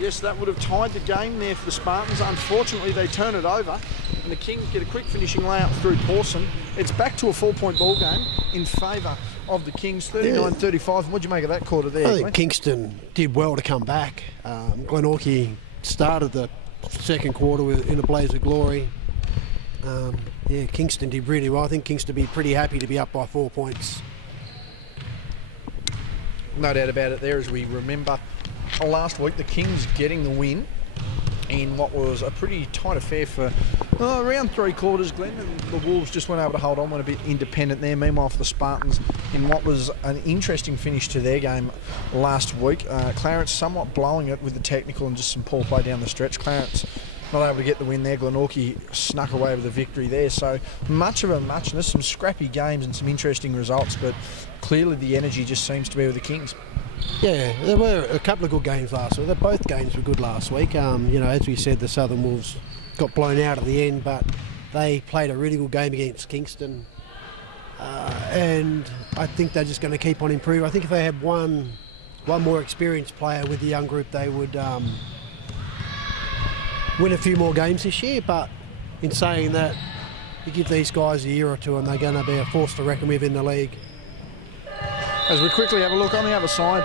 Yes, that would have tied the game there for the Spartans. Unfortunately, they turn it over and the Kings get a quick finishing layout through Pawson. It's back to a 4-point ball game in favour of the Kings, 39-35. What'd you make of that quarter there? I think Kingston did well to come back. Glenorchy started the second quarter in a blaze of glory. Kingston did really well. I think Kingston would be pretty happy to be up by 4 points. No doubt about it there, as we remember last week the Kings getting the win in what was a pretty tight affair for around 3 quarters, Glenn, and the Wolves just weren't able to hold on, went a bit independent there. Meanwhile for the Spartans, in what was an interesting finish to their game last week, Clarence somewhat blowing it with the technical and just some poor play down the stretch. Clarence not able to get the win there. Glenorchy snuck away with the victory there. So much of a muchness, some scrappy games and some interesting results, but clearly the energy just seems to be with the Kings. Yeah, there were a couple of good games last week. Both games were good last week. As we said, the Southern Wolves got blown out at the end, but they played a really good game against Kingston. And I think they're just going to keep on improving. I think if they had one more experienced player with the young group, they would win a few more games this year. But in saying that, you give these guys a year or two and they're going to be a force to reckon with in the league. As we quickly have a look on the other side,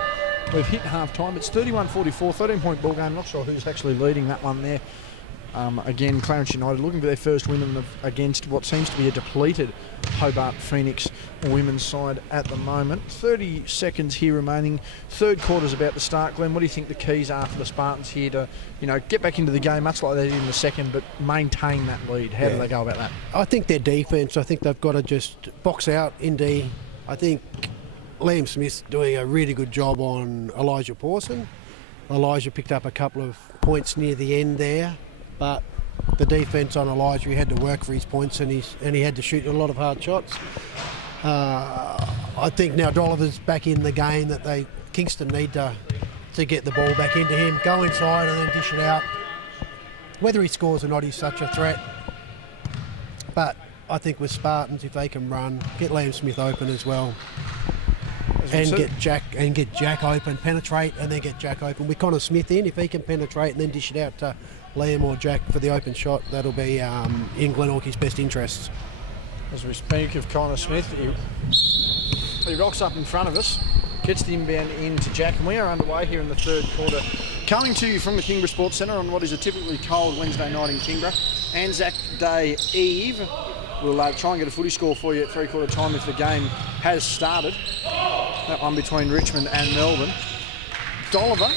we've hit half-time. It's 31-44, 13-point ball game. Not sure who's actually leading that one there. Again, Clarence United looking for their first win against what seems to be a depleted Hobart Phoenix women's side at the moment. 30 seconds here remaining. Third quarter's about to start. Glenn, what do you think the keys are for the Spartans here to, get back into the game, much like they did in the second, but maintain that lead? How do they go about that? I think their defence, I think they've got to just box out in D. I think Liam Smith's doing a really good job on Elijah Pawson. Elijah picked up a couple of points near the end there, but the defence on Elijah, he had to work for his points and he had to shoot a lot of hard shots. I think now Dolliver's back in the game that Kingston need to get the ball back into him, go inside and then dish it out. Whether he scores or not, he's such a threat. But I think with Spartans, if they can run, get Liam Smith open as well. And get Jack open, penetrate and then get Jack open. With Connor Smith in, if he can penetrate and then dish it out to Liam or Jack for the open shot, that'll be in Glenorchy's best interests. As we speak of Connor Smith, he rocks up in front of us, gets the inbound into Jack, and we are underway here in the third quarter. Coming to you from the Kingborough Sports Centre on what is a typically cold Wednesday night in Kingborough. Anzac Day Eve. We'll try and get a footy score for you at three-quarter time if the game has started. That one between Richmond and Melbourne. Dolliver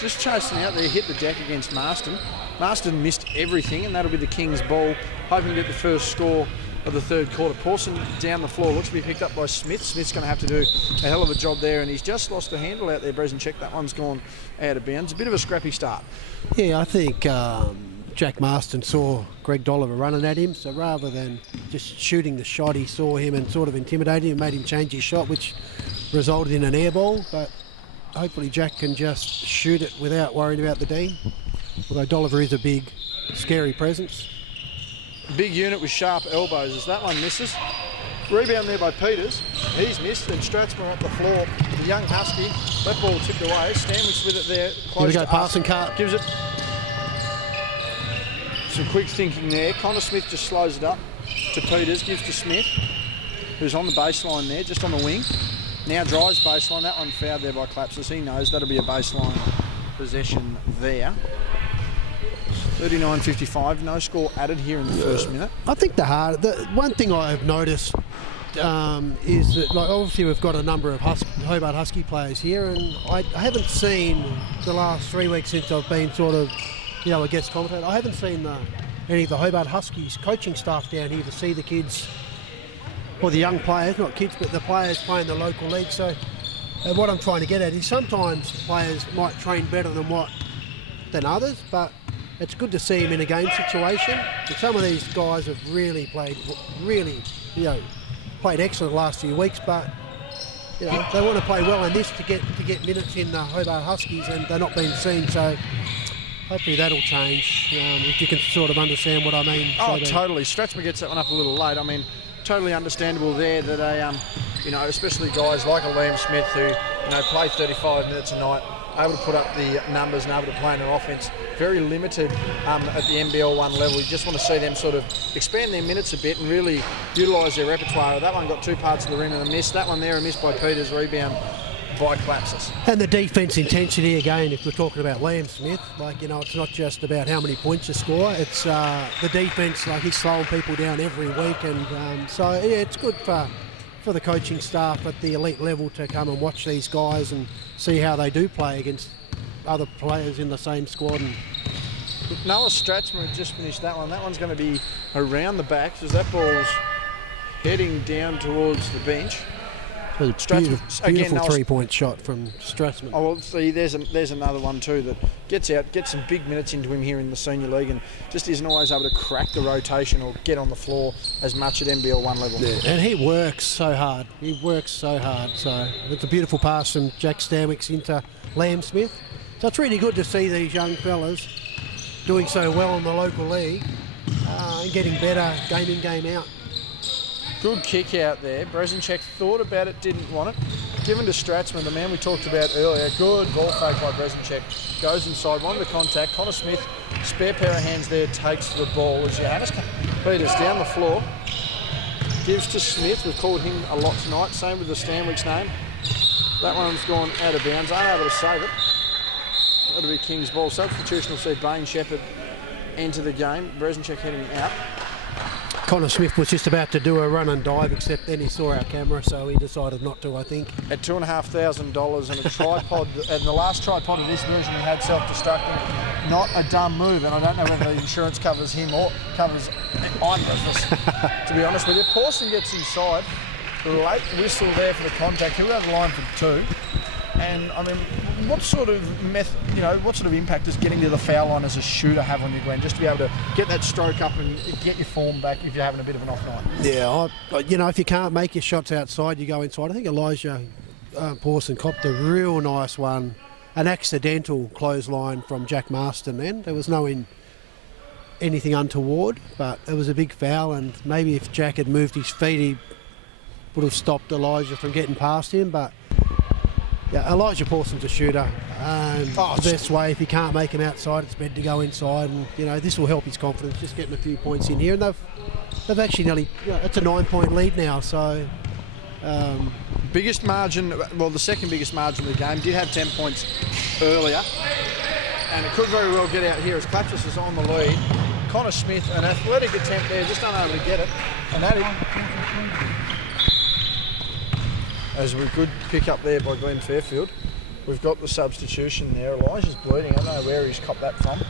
just chasing out there, hit the deck against Marston. Marston missed everything, and that'll be the Kings' ball, hoping to get the first score of the third quarter. Pawson down the floor, looks to be picked up by Smith. Smith's going to have to do a hell of a job there, and he's just lost the handle out there, Brzezinski. That one's gone out of bounds. A bit of a scrappy start. Yeah, I think Jack Marston saw Greg Dolliver running at him, so rather than just shooting the shot, he saw him and sort of intimidated him and made him change his shot, which resulted in an air ball, but hopefully Jack can just shoot it without worrying about the D. Although Dolliver is a big, scary presence. Big unit with sharp elbows as that one misses. Rebound there by Peters. He's missed, and Stratsman up the floor. The young Husky. That ball tipped away. Stanwicks with it there. Here we go, passing cart. Gives it some quick thinking there. Connor Smith just slows it up to Peters. Gives to Smith, who's on the baseline there, just on the wing. Now drives baseline. That one fouled there by Clapsis. He knows that'll be a baseline possession there. 39-55, no score added here in the first minute. I think the one thing I've noticed is that, like, obviously we've got a number of Hobart Husky players here, and I haven't seen the last 3 weeks since I've been sort of, a guest commentator. I haven't seen any of the Hobart Huskies coaching staff down here to see the kids, or the young players, not kids, but the players playing the local league. So what I'm trying to get at is sometimes players might train better than others, but it's good to see him in a game situation. And some of these guys have really played excellent the last few weeks, but they want to play well in this to get minutes in the Hobart Huskies, and they're not being seen. So hopefully that'll change. If you can sort of understand what I mean. Oh, totally. Stretchman gets that one up a little late. I mean, totally understandable there that especially guys like a Liam Smith who play 35 minutes a night, able to put up the numbers and able to play in an offence. Very limited at the NBL 1 level. You just want to see them sort of expand their minutes a bit and really utilise their repertoire. That one got 2 parts of the rim and a miss. That one there, a miss by Peters, rebound by Clapsis. And the defence intensity again, if we're talking about Liam Smith, it's not just about how many points you score, it's the defence, he's slowing people down every week, and it's good for the coaching staff at the elite level to come and watch these guys and see how they do play against other players in the same squad. And Noah Stratsman just finished that one. That one's going to be around the back as that ball's heading down towards the bench. Beautiful 3-point shot from Stratsman. Oh, well, see, there's another one too that gets some big minutes into him here in the senior league, and just isn't always able to crack the rotation or get on the floor as much at NBL 1 level. Yeah. And he works so hard. So it's a beautiful pass from Jack Stanwicks into Liam Smith. So it's really good to see these young fellas doing so well in the local league and getting better game in, game out. Good kick out there. Brezinchek thought about it, didn't want it. Given to Stratsman, the man we talked about earlier. Good ball fake by Brezinchek. Goes inside, one to contact. Connor Smith, spare pair of hands there, takes the ball as Johannes Peters down the floor. Gives to Smith. We've called him a lot tonight. Same with the Stanwicks name. That one's gone out of bounds. Unable to save it. That'll be King's ball. Substitution will see Bain Shepherd enter the game. Brezinchek heading out. Connor Smith was just about to do a run and dive, except then he saw our camera, so he decided not to, I think. At $2,500 and a tripod, and the last tripod of this version he had self-destructing. Not a dumb move, and I don't know whether the insurance covers him or covers either of us, to be honest with you. Pawson gets inside. Late whistle there for the contact. He'll have the line for 2. And I mean, what sort of impact does getting to the foul line as a shooter have on you, Glenn? Just to be able to get that stroke up and get your form back if you're having a bit of an off night. Yeah, if you can't make your shots outside, you go inside. I think Elijah Pawson copped a real nice one, an accidental clothesline from Jack Marston. Then there was no anything untoward, but it was a big foul. And maybe if Jack had moved his feet, he would have stopped Elijah from getting past him, but. Yeah, Elijah Pawson's a shooter. The best way, if he can't make him outside, it's better to go inside. And this will help his confidence, just getting a few points in here. And they've actually nearly, it's a 9-point lead now. So biggest margin, well, the second biggest margin of the game, did have 10 points earlier, and it could very well get out here as Clapsis is on the lead. Connor Smith, an athletic attempt there, just unable to get it, and that is. As we could pick up there by Glenn Fairfield. We've got the substitution there. Elijah's bleeding. I don't know where he's copped that from.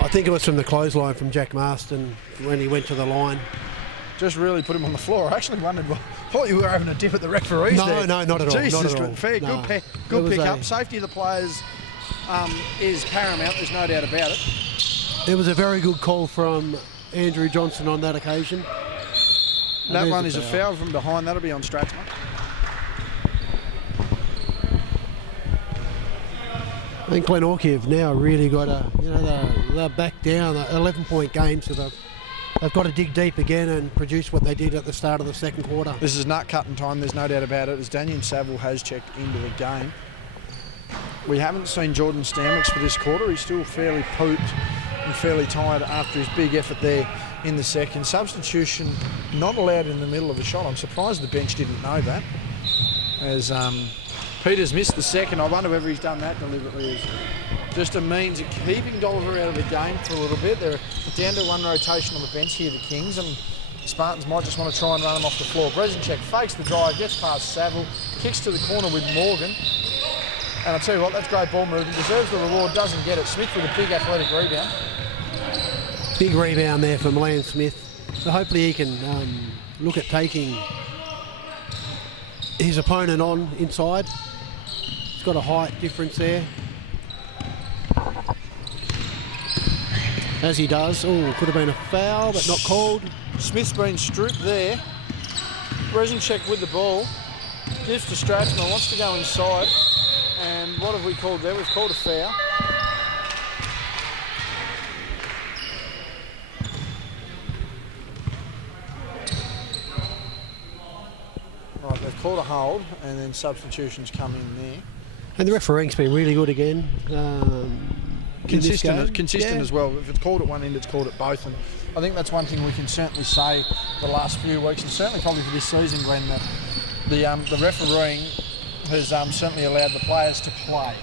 I think it was from the clothesline from Jack Marston when he went to the line. Just really put him on the floor. I actually wondered, thought you were having a dip at the referees there. No, not at all. Jesus, not at all. Fair, no. good pick up. Safety of the players is paramount. There's no doubt about it. There was a very good call from Andrew Johnson on that occasion. That one is a foul from behind. That'll be on Stratsman. I think Glenorchy have now really got they're back down, an 11-point game, so they've got to dig deep again and produce what they did at the start of the second quarter. This is nut cutting time, there's no doubt about it, as Daniel Saville has checked into the game. We haven't seen Jordan Stanwicks for this quarter. He's still fairly pooped and fairly tired after his big effort there in the second. Substitution not allowed in the middle of a shot. I'm surprised the bench didn't know that. As Peter's missed the second, I wonder whether he's done that deliberately. It's just a means of keeping Dolliver out of the game for a little bit. They're down to one rotation on the bench here, the Kings, and the Spartans might just want to try and run them off the floor. Brezinchek fakes the drive, gets past Saville, kicks to the corner with Morgan. And I'll tell you what, that's great ball movement. Deserves the reward, doesn't get it. Smith with a big athletic rebound. Big rebound there from Liam Smith. So hopefully he can look at taking his opponent on inside. He's got a height difference there. As he does. Oh, could have been a foul, but not called. Smith's been stripped there. Brezinchek with the ball. Gives to Strathmore, wants to go inside. And what have we called there? We've called a foul. Right, they've called a hold, and then substitutions come in there. And the refereeing's been really good again. Consistent yeah. as well. If it's called at one end, it's called at both. And I think that's one thing we can certainly say the last few weeks, and certainly probably for this season, Glenn, that the refereeing has certainly allowed the players to play.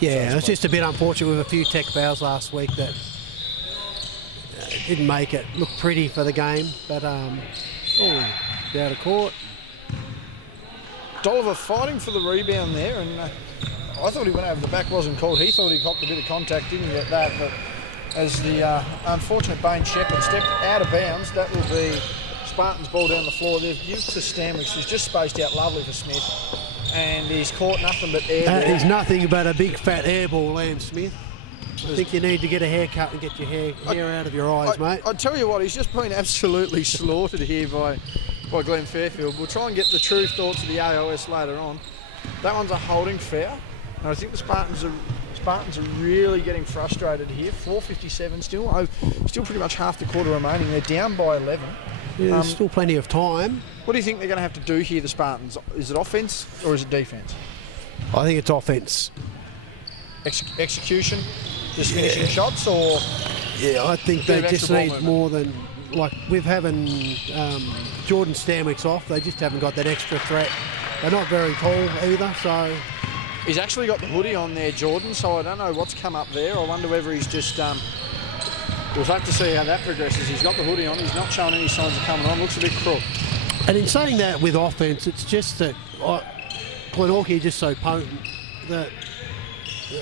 Yeah, it's just a bit unfortunate with a few tech fouls last week that didn't make it look pretty for the game. But, out of court. Dolliver fighting for the rebound there, and I thought he went over the back, wasn't called. He thought he copped a bit of contact, didn't get that. But as the unfortunate Bane Shepherd stepped out of bounds, that will be Spartans' ball down the floor. They've used to Stanwicks, who's just spaced out lovely for Smith. And he's caught nothing but air. That is nothing but a big fat air ball, Liam Smith. I think you need to get a haircut and get your hair out of your eyes, mate. I tell you what, he's just been absolutely slaughtered here by Glenn Fairfield. We'll try and get the true thoughts of the AOS later on. That one's a holding foul. And I think the Spartans are really getting frustrated here. 4:57 still pretty much half the quarter remaining. They're down by 11. Yeah, there's still plenty of time. What do you think they're going to have to do here, the Spartans? Is it offence or is it defence? I think it's offence. Execution, just finishing shots, or? Yeah, I think they just need more than, like, with having Jordan Stanwicks off, they just haven't got that extra threat. They're not very tall either, so... He's actually got the hoodie on there, Jordan, so I don't know what's come up there. I wonder whether he's just... we'll have to see how that progresses. He's got the hoodie on, he's not showing any signs of coming on, looks a bit crook. And in saying that with offence, it's just that Glenorchy is just so potent that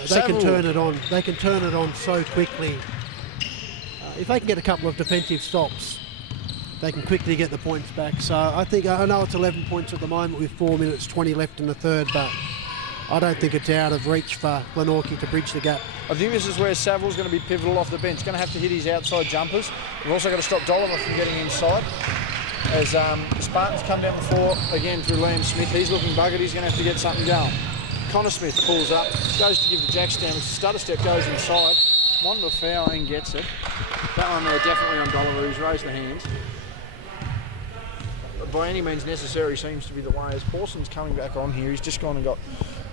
they can turn it on. They can turn it on so quickly. If they can get a couple of defensive stops, they can quickly get the points back. So I know it's 11 points at the moment with 4 minutes 20 left in the third, but I don't think it's out of reach for Glenorchy to bridge the gap. I think this is where Saville's going to be pivotal off the bench. Going to have to hit his outside jumpers. We've also got to stop Dolliver from getting inside. As the Spartans come down the floor again through Liam Smith. He's looking buggered. He's going to have to get something going. Connor Smith pulls up, goes to give to Jack Stanwicks. Stutter step goes inside. One to a foul and gets it. That one there definitely on Dolliver, who's raised the hands. By any means necessary seems to be the way. As Paulson's coming back on here, he's just gone and got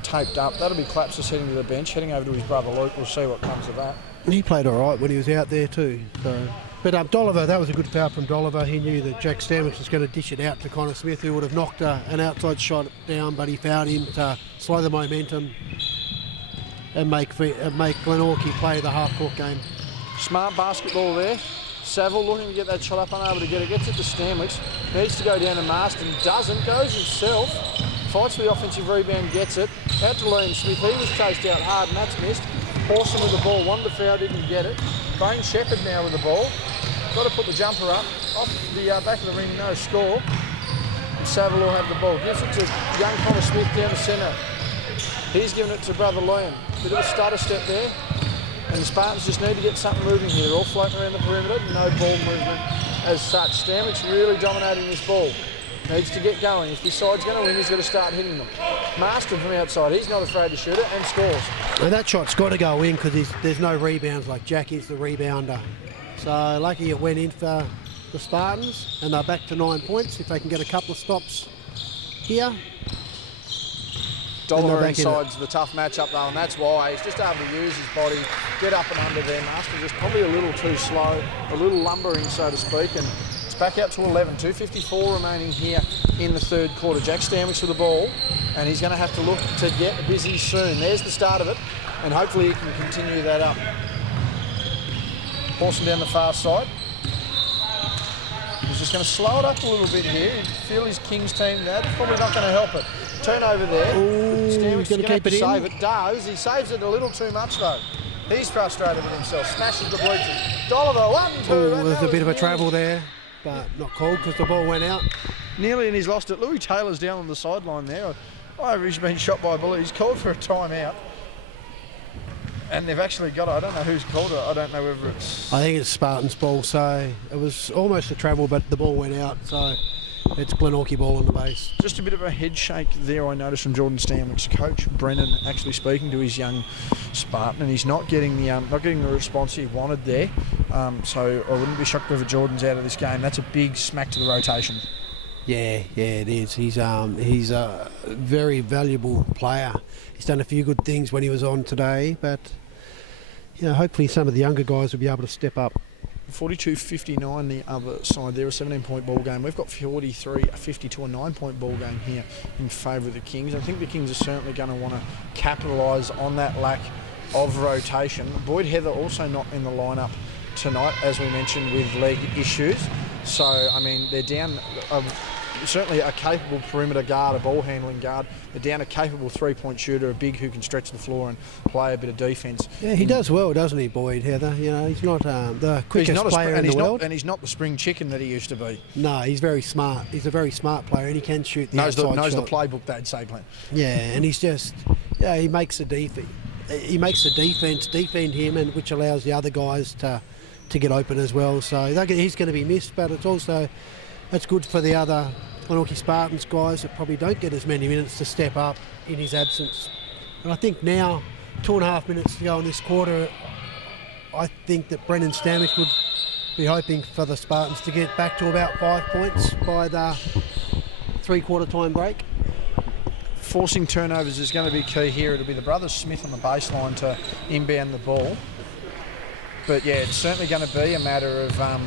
taped up. That'll be Clapsis heading to the bench, heading over to his brother Luke. We'll see what comes of that. He played all right when he was out there too. So. But Dolliver, that was a good foul from Dolliver. He knew that Jack Stanwicks was going to dish it out to Connor Smith, who would have knocked an outside shot down, but he fouled him to slow the momentum and make Glenorchy play the half-court game. Smart basketball there. Saville looking to get that shot up, unable to get it. Gets it to Stanwicks. Needs to go down to Marston. Doesn't. Goes himself. Fights for the offensive rebound. Gets it. Out to Liam Smith. He was chased out hard and that's missed. Paulson with the ball. One to foul. Didn't get it. Bane Shepherd now with the ball. Got to put the jumper up. Off the back of the ring. No score. And Saville will have the ball. Gives it to young Connor Smith down the centre. He's giving it to brother Liam. Bit of a stutter step there. And the Spartans just need to get something moving here. They're all floating around the perimeter. No ball movement as such. Stanwicks really dominating this ball. Needs to get going. If this side's going to win, he's got to start hitting them. Marston from outside, he's not afraid to shoot it and scores. And that shot's got to go in because there's no rebounds like Jack is the rebounder. So lucky it went in for the Spartans, and they're back to 9 points. If they can get a couple of stops here. Dollar inside's the tough matchup though, and that's why he's just able to use his body, get up and under there. Marston just probably a little too slow, a little lumbering, so to speak, and it's back out to 11. 2:54 remaining here in the third quarter. Jack Stanwicks with the ball, and he's going to have to look to get busy soon. There's the start of it, and hopefully he can continue that up. Forcing down the far side. He's just going to slow it up a little bit here. You feel his Kings team, that's probably not going to help it. Turnover there. Stanwicks going to keep it in. Save it. Does. He saves it a little too much though. He's frustrated with himself. Smashes the bleachers. Dolliver, 1-2. There's a bit of a travel there, but not called because the ball went out. Nearly, and he's lost it. Louis Taylor's down on the sideline there. He's been shot by a bullet. He's called for a timeout. And they've actually got it. I don't know who's called it. I don't know whether it's... I think it's Spartans ball, so it was almost a travel, but the ball went out, so it's Glenorchy ball on the base. Just a bit of a head shake there, I noticed, from Jordan Stanwick's coach, Brennan, actually speaking to his young Spartan, and he's not getting the response he wanted there. So I wouldn't be shocked if Jordan's out of this game. That's a big smack to the rotation. Yeah, it is. He's a very valuable player. He's done a few good things when he was on today, but hopefully some of the younger guys will be able to step up. 42-59 the other side there, a 17-point ball game. We've got 43-52, a 9-point ball game here in favour of the Kings. I think the Kings are certainly going to want to capitalise on that lack of rotation. Boyd Heather also not in the lineup tonight, as we mentioned, with leg issues. So, I mean, they're down certainly a capable perimeter guard, a ball handling guard. They're down a capable three-point shooter, a big who can stretch the floor and play a bit of defence. Yeah, he does well, doesn't he, Boyd Heather? He's not the quickest player in the world. And he's not the spring chicken that he used to be. No, he's very smart. He's a very smart player, and he can shoot the outside shot. Knows the playbook, they'd say, Glenn. Yeah, and he's just, he makes the defense. He makes the defence defend him, and which allows the other guys to get open as well. So he's going to be missed, but it's good for the other Glenorchy Spartans guys that probably don't get as many minutes to step up in his absence. And I think now, 2.5 minutes to go in this quarter, I think that Brendan Stanwick would be hoping for the Spartans to get back to about 5 points by the three-quarter time break. Forcing turnovers is going to be key here. It'll be the brothers Smith on the baseline to inbound the ball. But yeah, it's certainly going to be a matter of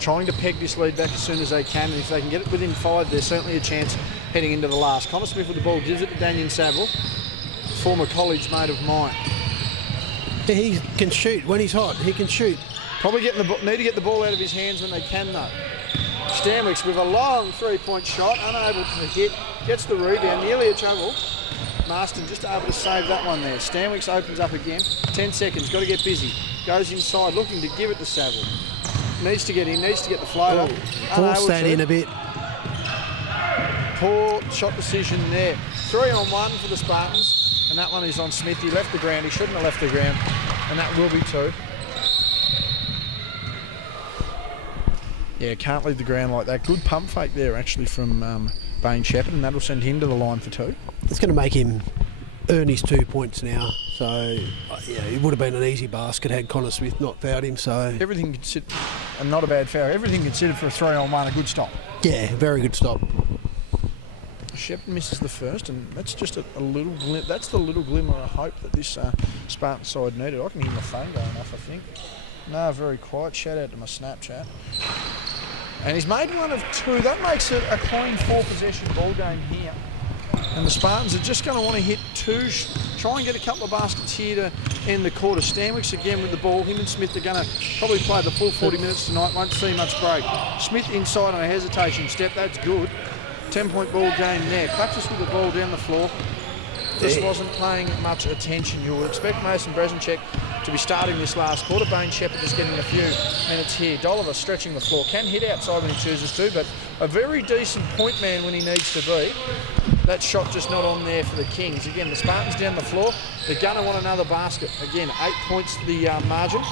trying to peg this lead back as soon as they can. And if they can get it within 5, there's certainly a chance heading into the last. Connor Smith with the ball, gives it to Daniel Saville, former college mate of mine. Yeah, he can shoot. When he's hot, he can shoot. Probably need to get the ball out of his hands when they can, though. Stanwicks with a long three-point shot, unable to hit, gets the rebound, nearly a travel. Marston just able to save that one there. Stanwicks opens up again. 10 seconds, got to get busy. Goes inside, looking to give it to Saville. Needs to get in, needs to get the floater. Force that in a bit. Poor shot decision there. 3-on-1 for the Spartans, and that one is on Smith. He left the ground, he shouldn't have left the ground, and that will be 2. Yeah, can't leave the ground like that. Good pump fake there, actually, from Bain Shepherd, and that'll send him to the line for 2. It's going to make him earn his 2 points now. So, it would have been an easy basket had Connor Smith not fouled him. So everything considered, and not a bad foul. Everything considered for a 3-on-1, a good stop. Yeah, very good stop. Shepherd misses the first, and that's just a little glimmer. That's the little glimmer of hope that this Spartan side needed. I can hear my phone going off, I think. No, very quiet. Shout out to my Snapchat. And he's made one of 2. That makes it a clean 4-possession ball game here. And the Spartans are just going to want to hit 2, try and get a couple of baskets here to end the quarter. Stanwicks again with the ball. Him and Smith are going to probably play the full 40 minutes tonight. Won't see much break. Smith inside on a hesitation step. That's good. 10-point ball game there. Practice with the ball down the floor. Just wasn't paying much attention. You would expect Mason Brezenchek to be starting this last quarter. Bain Shepherd just getting a few minutes here. Dolliver stretching the floor. Can hit outside when he chooses to, but a very decent point man when he needs to be. That shot just not on there for the Kings. Again, the Spartans down the floor. They're going to want another basket. Again, 8 points the margin.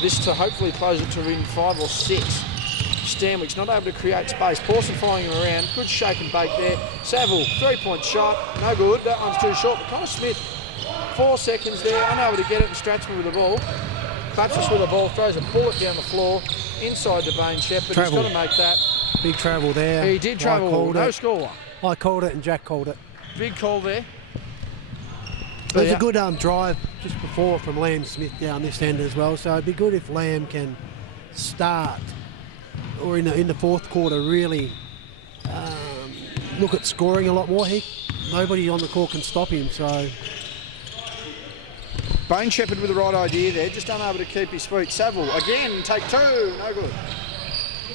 This to hopefully close it to win 5 or 6. Stanwick's not able to create space. Pawson following him around. Good shake and bake there. Saville, 3-point shot. No good. That one's too short. But Connor Smith, 4 seconds there. Unable to get it, and Stratsman with the ball. Clutches with the ball, throws a bullet down the floor. Inside to Bain Shepherd. He's got to make that. Big travel there. He did travel. No score. I called it and Jack called it. Big call there. There's a good drive just before from Lamb Smith down this end as well, so it'd be good if Lamb can start, or in the fourth quarter, really look at scoring a lot more. Nobody on the court can stop him, so... Bain Shepherd with the right idea there, just unable to keep his feet. Saville, again, take 2, no good.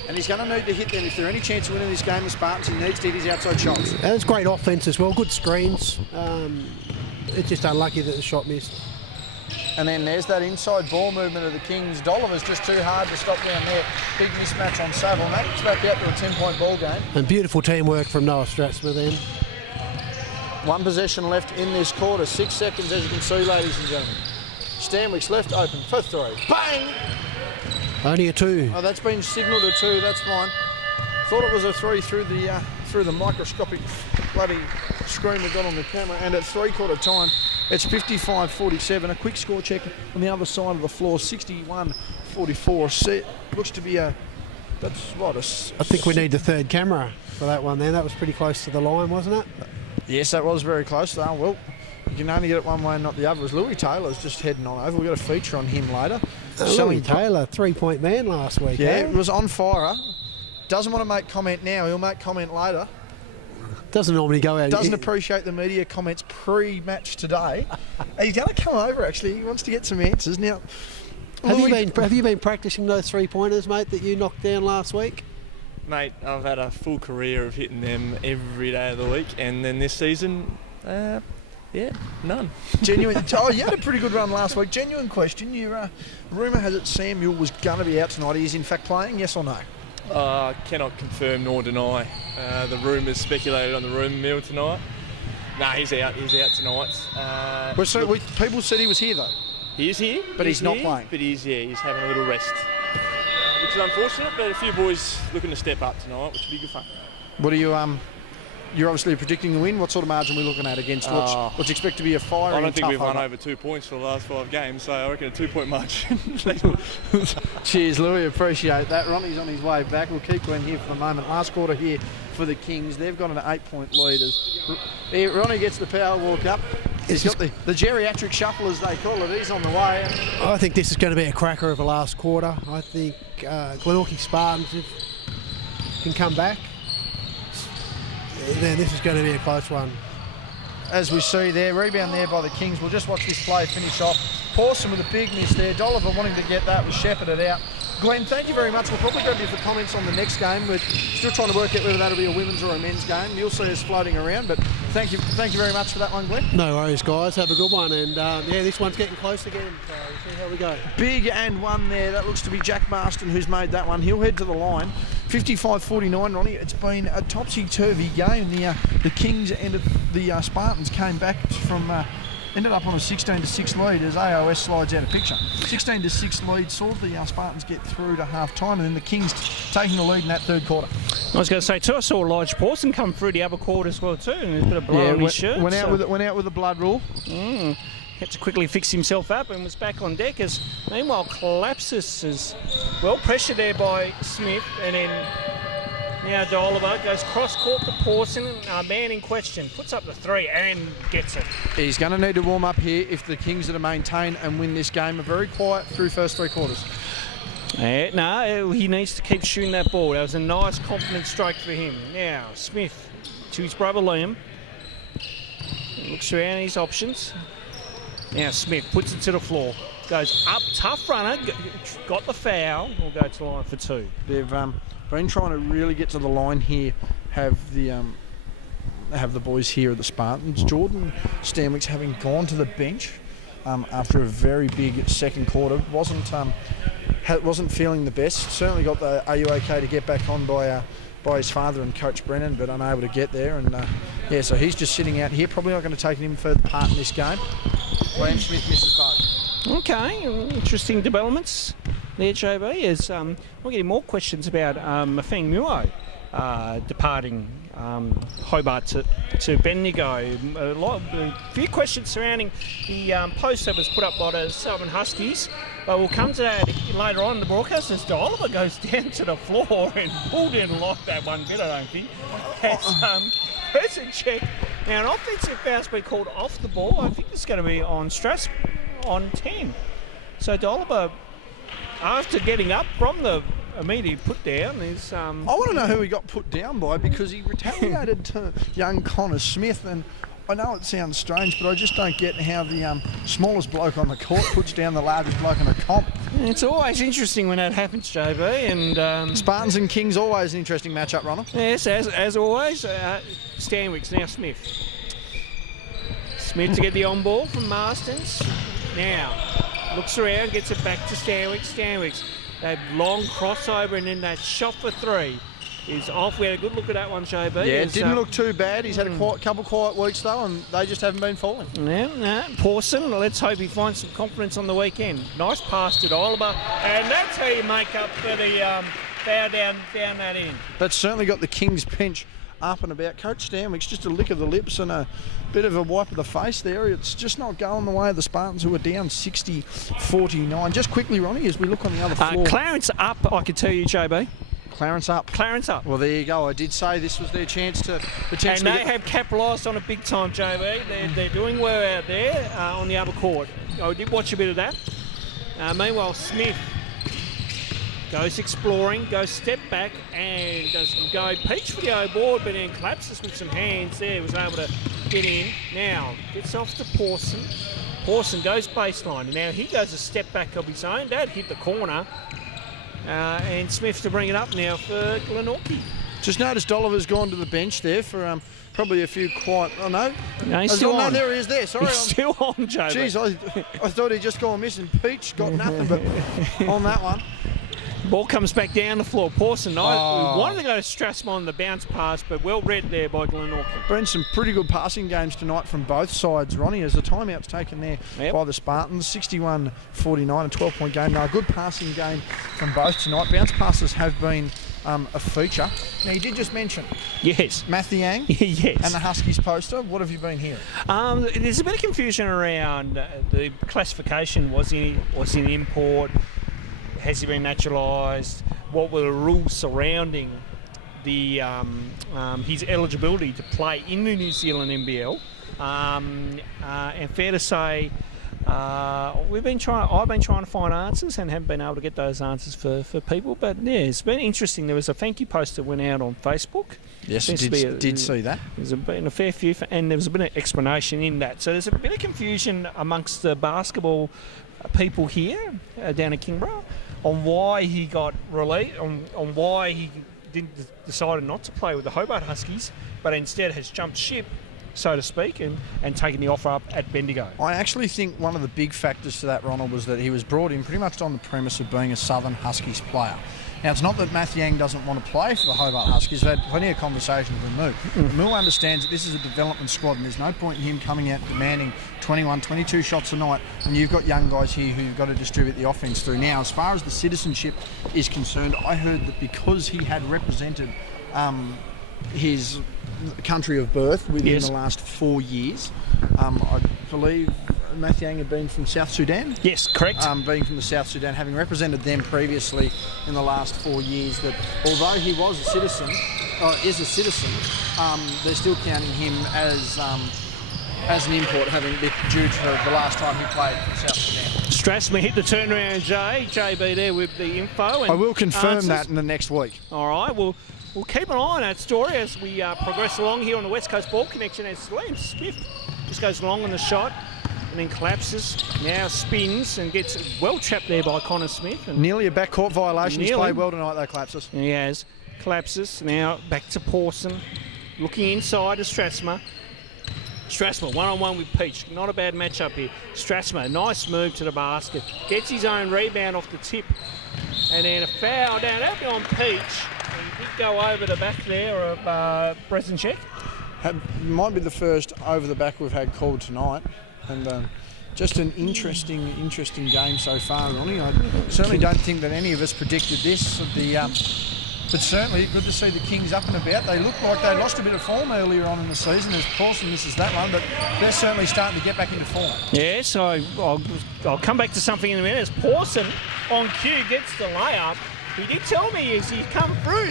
And he's going to need to hit them. If there's any chance of winning this game, the Spartans, he needs to hit his outside shots. And it's great offence as well, good screens. It's just unlucky that the shot missed. And then there's that inside ball movement of the Kings. Dolliver's just too hard to stop down there. Big mismatch on Saville. And that's back out to a 10-point ball game. And beautiful teamwork from Noah Stratsman then. 1 possession left in this quarter. 6 seconds, as you can see, ladies and gentlemen. Stanwick's left open for 3. Bang! Only a 2. Oh, that's been signalled a 2. That's fine. Thought it was a 3 through the microscopic bloody screen we got on the camera. And at 3-quarter time, it's 55-47. A quick score check on the other side of the floor, 61-44. Looks to be a... That's what I think we need the 3rd camera for that one then. That was pretty close to the line, wasn't it? Yes, that was very close. Well, you can only get it one way and not the other. As Louis Taylor's just heading on over. We've got a feature on him later. Louis Taylor, 3-point man last week. Yeah, it was on fire. Doesn't want to make comment now. He'll make comment later. Doesn't normally go out. Doesn't appreciate the media comments pre-match today. He's going to come over, actually. He wants to get some answers. Now, have you been practising those 3-pointers, mate, that you knocked down last week? Mate, I've had a full career of hitting them every day of the week, and then this season, none. Genuine. Oh, you had a pretty good run last week. Genuine question. Rumour has it Samuel was going to be out tonight. He is in fact playing, yes or no? Cannot confirm nor deny. The rumours speculated on the rumour mill tonight. Nah, he's out. He's out tonight. People said he was here though. He is here, but he's not playing. But he's having a little rest, which is unfortunate. But a few boys looking to step up tonight, which will be good fun. What are you You're obviously predicting the win. What sort of margin are we looking at against what's expected to be a fiery? I don't think we've won over 2 points for the last 5 games, so I reckon a 2-point margin. Cheers, Louis. Appreciate that. Ronnie's on his way back. We'll keep Glenn here for the moment. Last quarter here for the Kings. They've got an 8-point lead. Ronnie gets the power walk up. He's got the geriatric shuffle, as they call it. He's on the way. I think this is going to be a cracker of a last quarter. I think Glenorchy Spartans can come back. Then this is going to be a close one. As we see there, rebound there by the Kings. We'll just watch this play finish off. Pawson with a big miss there. Dolliver wanting to get that was shepherded out. Glenn, thank you very much. We'll probably go to you for comments on the next game. We're still trying to work out whether that'll be a women's or a men's game. You'll see us floating around, but thank you very much for that one, Glenn. No worries, guys. Have a good one. And this one's getting close again, so we'll see how we go. Big and one there. That looks to be Jack Marston who's made that one. He'll head to the line. 55-49, Ronnie. It's been a topsy-turvy game. The Kings ended, the Spartans came back from... ended up on a 16-6 lead as AOS slides out of picture. 16-6 lead saw the Spartans get through to half-time, and then the Kings taking the lead in that 3rd quarter. I was going to say too, I saw Lige Pawson come through the other quarter as well too, and there's a bit of blood on his shirt. Went out with the blood rule. Had to quickly fix himself up and was back on deck. As meanwhile, Collapsus is well pressured there by Smith, and then now Dolliver goes cross-court to Pawson, man in question, puts up the 3 and gets it. He's going to need to warm up here if the Kings are to maintain and win this game. A very quiet through first 3 quarters. He needs to keep shooting that ball. That was a nice, confident strike for him. Now, Smith to his brother Liam. Looks around his options. Now, Smith puts it to the floor. Goes up, tough runner, got the foul. We'll go to the line for 2. They've been trying to really get to the line here, have the boys here at the Spartans. Jordan Stanwick's having gone to the bench after a very big second quarter. Wasn't feeling the best. Certainly got the "Are you okay?" to get back on by his father and Coach Brennan, but unable to get there. And so he's just sitting out here. Probably not going to take any further part in this game. Graham Smith misses both. Okay, interesting developments. there, JB, is we're getting more questions about Mafeng Muo departing Hobart to Bendigo. A few questions surrounding the post that was put up by the Southern Huskies. But we'll come to that later on in the broadcast as Oliver goes down to the floor and Paul didn't like that one bit, I don't think. There's a check. Now, an offensive foul's been called off the ball. I think it's going to be on Strass on 10. So Oliver, after getting up from the immediate put down, is... I want to know who he got put down by, because he retaliated to young Connor Smith, and I know it sounds strange, but I just don't get how the smallest bloke on the court puts down the largest bloke in a comp. It's always interesting when that happens, JB. And Spartans and Kings, always an interesting matchup, Ronald. Yes, as always. Stanwicks, now Smith. Smith to get the on ball from Marstons. Now, looks around, gets it back to Stanwicks. Stanwicks, that long crossover and then that shot for three is off. We had a good look at that one, JB. Yeah, it didn't look too bad. He's had a couple quiet weeks though, and they just haven't been falling. No. Pawson, let's hope he finds some confidence on the weekend. Nice pass to Oliver, and that's how you make up for the foul down that end. That's certainly got the Kings bench up and about. Coach Stanwicks, just a lick of the lips and a bit of a wipe of the face there. It's just not going the way of the Spartans, who are down 60-49. Just quickly, Ronnie, as we look on the other floor. Clarence up, I can tell you, JB. Clarence up. Well, there you go. I did say this was their chance to potentially... And they have capitalised on it big time, JB. They're doing well out there on the other court. I did watch a bit of that. Meanwhile, Smith goes exploring, goes step back, and does go peach for the O board, but then collapses with some hands there. Was able to get in. Now, gets off to Pawson. Pawson goes baseline. And now he goes a step back of his own. That hit the corner. And Smith to bring it up now for Glenorchy. Just noticed Oliver's gone to the bench there for probably a few quiet... Oh, no. No, he's still on. No, there he is there. Sorry. He's still on, Joe. Jeez, I thought he'd just gone missing. Peach got nothing but on that one. Ball comes back down the floor. Pawson, we wanted to go to Strathmore on the bounce pass, but well read there by Glenorchy. Been some pretty good passing games tonight from both sides, Ronnie, as the timeout's taken there by the Spartans. 61-49, a 12-point game. Now, a good passing game from both tonight. Bounce passes have been a feature. Now, you did just mention Matthew Yang yes. and the Huskies poster. What have you been hearing? There's a bit of confusion around the classification. Was he an import? Has he been naturalised? What were the rules surrounding the his eligibility to play in the New Zealand NBL? And fair to say, I've been trying to find answers and haven't been able to get those answers for people. But yeah, it's been interesting. There was a thank you post that went out on Facebook. Yes, I did see that. There's been a fair few, and there was a bit of explanation in that. So there's a bit of confusion amongst the basketball people here down at Kingborough on why he got released, on why he decided not to play with the Hobart Huskies, but instead has jumped ship, so to speak, and taken the offer up at Bendigo. I actually think one of the big factors to that, Ronald, was that he was brought in pretty much on the premise of being a Southern Huskies player. Now, it's not that Matthew Yang doesn't want to play for the Hobart Huskies. We've had plenty of conversations with Moo. Moo understands that this is a development squad and there's no point in him coming out demanding 21, 22 shots a night when you've got young guys here who you've got to distribute the offence through. Now, as far as the citizenship is concerned, I heard that because he had represented his country of birth within the last 4 years, I believe Matthew Yang had been from South Sudan. Yes, correct. Being from the South Sudan, having represented them previously in the last 4 years, that although he was a citizen, is a citizen, they're still counting him as an import, having been due to the last time he played for South Sudan. Strathmore hit the turnaround, JB there with the info. And I will confirm answers. that in the next week. All right, we'll keep an eye on that story as we progress along here on the West Coast Ball Connection, as Liam Smith just goes long on the shot and then collapses, now spins and gets well trapped there by Connor Smith. And nearly a backcourt violation. He's played well tonight though, collapses. He has. Collapses, now back to Pawson, looking inside to Strathmore. Strathmore one-on-one with Peach, not a bad matchup here. Strathmore, nice move to the basket, gets his own rebound off the tip, and then a foul down. That'll be on Peach. He did go over the back there of Brezinchek. Might be the first over the back we've had called tonight, and just an interesting game so far, Ronnie. I certainly don't think that any of us predicted this. But certainly good to see the Kings up and about. They look like they lost a bit of form earlier on in the season as Pawson misses that one, but they're certainly starting to get back into form. Yeah, so I'll come back to something in a minute. As Pawson on cue gets the layup, he did tell me as he come through,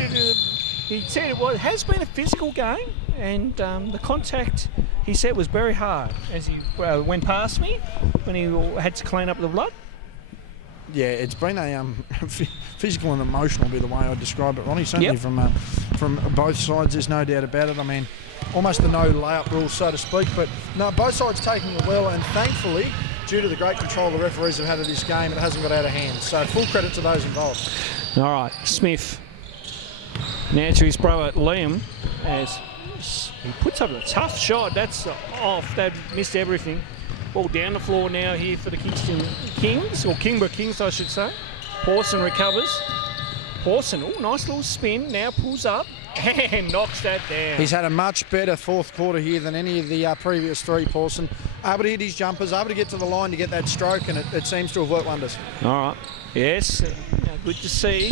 he said it has been a physical game, and the contact, he said, was very hard as he went past me when he had to clean up the blood. Yeah, it's been a physical and emotional, would be the way I'd describe it, Ronnie. Certainly from both sides, there's no doubt about it. I mean, almost the no layup rule, so to speak. But no, both sides taking it well, and thankfully, due to the great control the referees have had of this game, it hasn't got out of hand. So full credit to those involved. All right, Smith. Now to his brother Liam, as he puts up a tough shot. That's off. They've missed everything. Ball down the floor now here for the Kingston Kings, or Kingborough Kings, I should say. Pawson recovers. Pawson, nice little spin. Now pulls up and knocks that down. He's had a much better fourth quarter here than any of the previous three, Pawson. Able to hit his jumpers, able to get to the line to get that stroke, and it seems to have worked wonders. All right. Yes, good to see.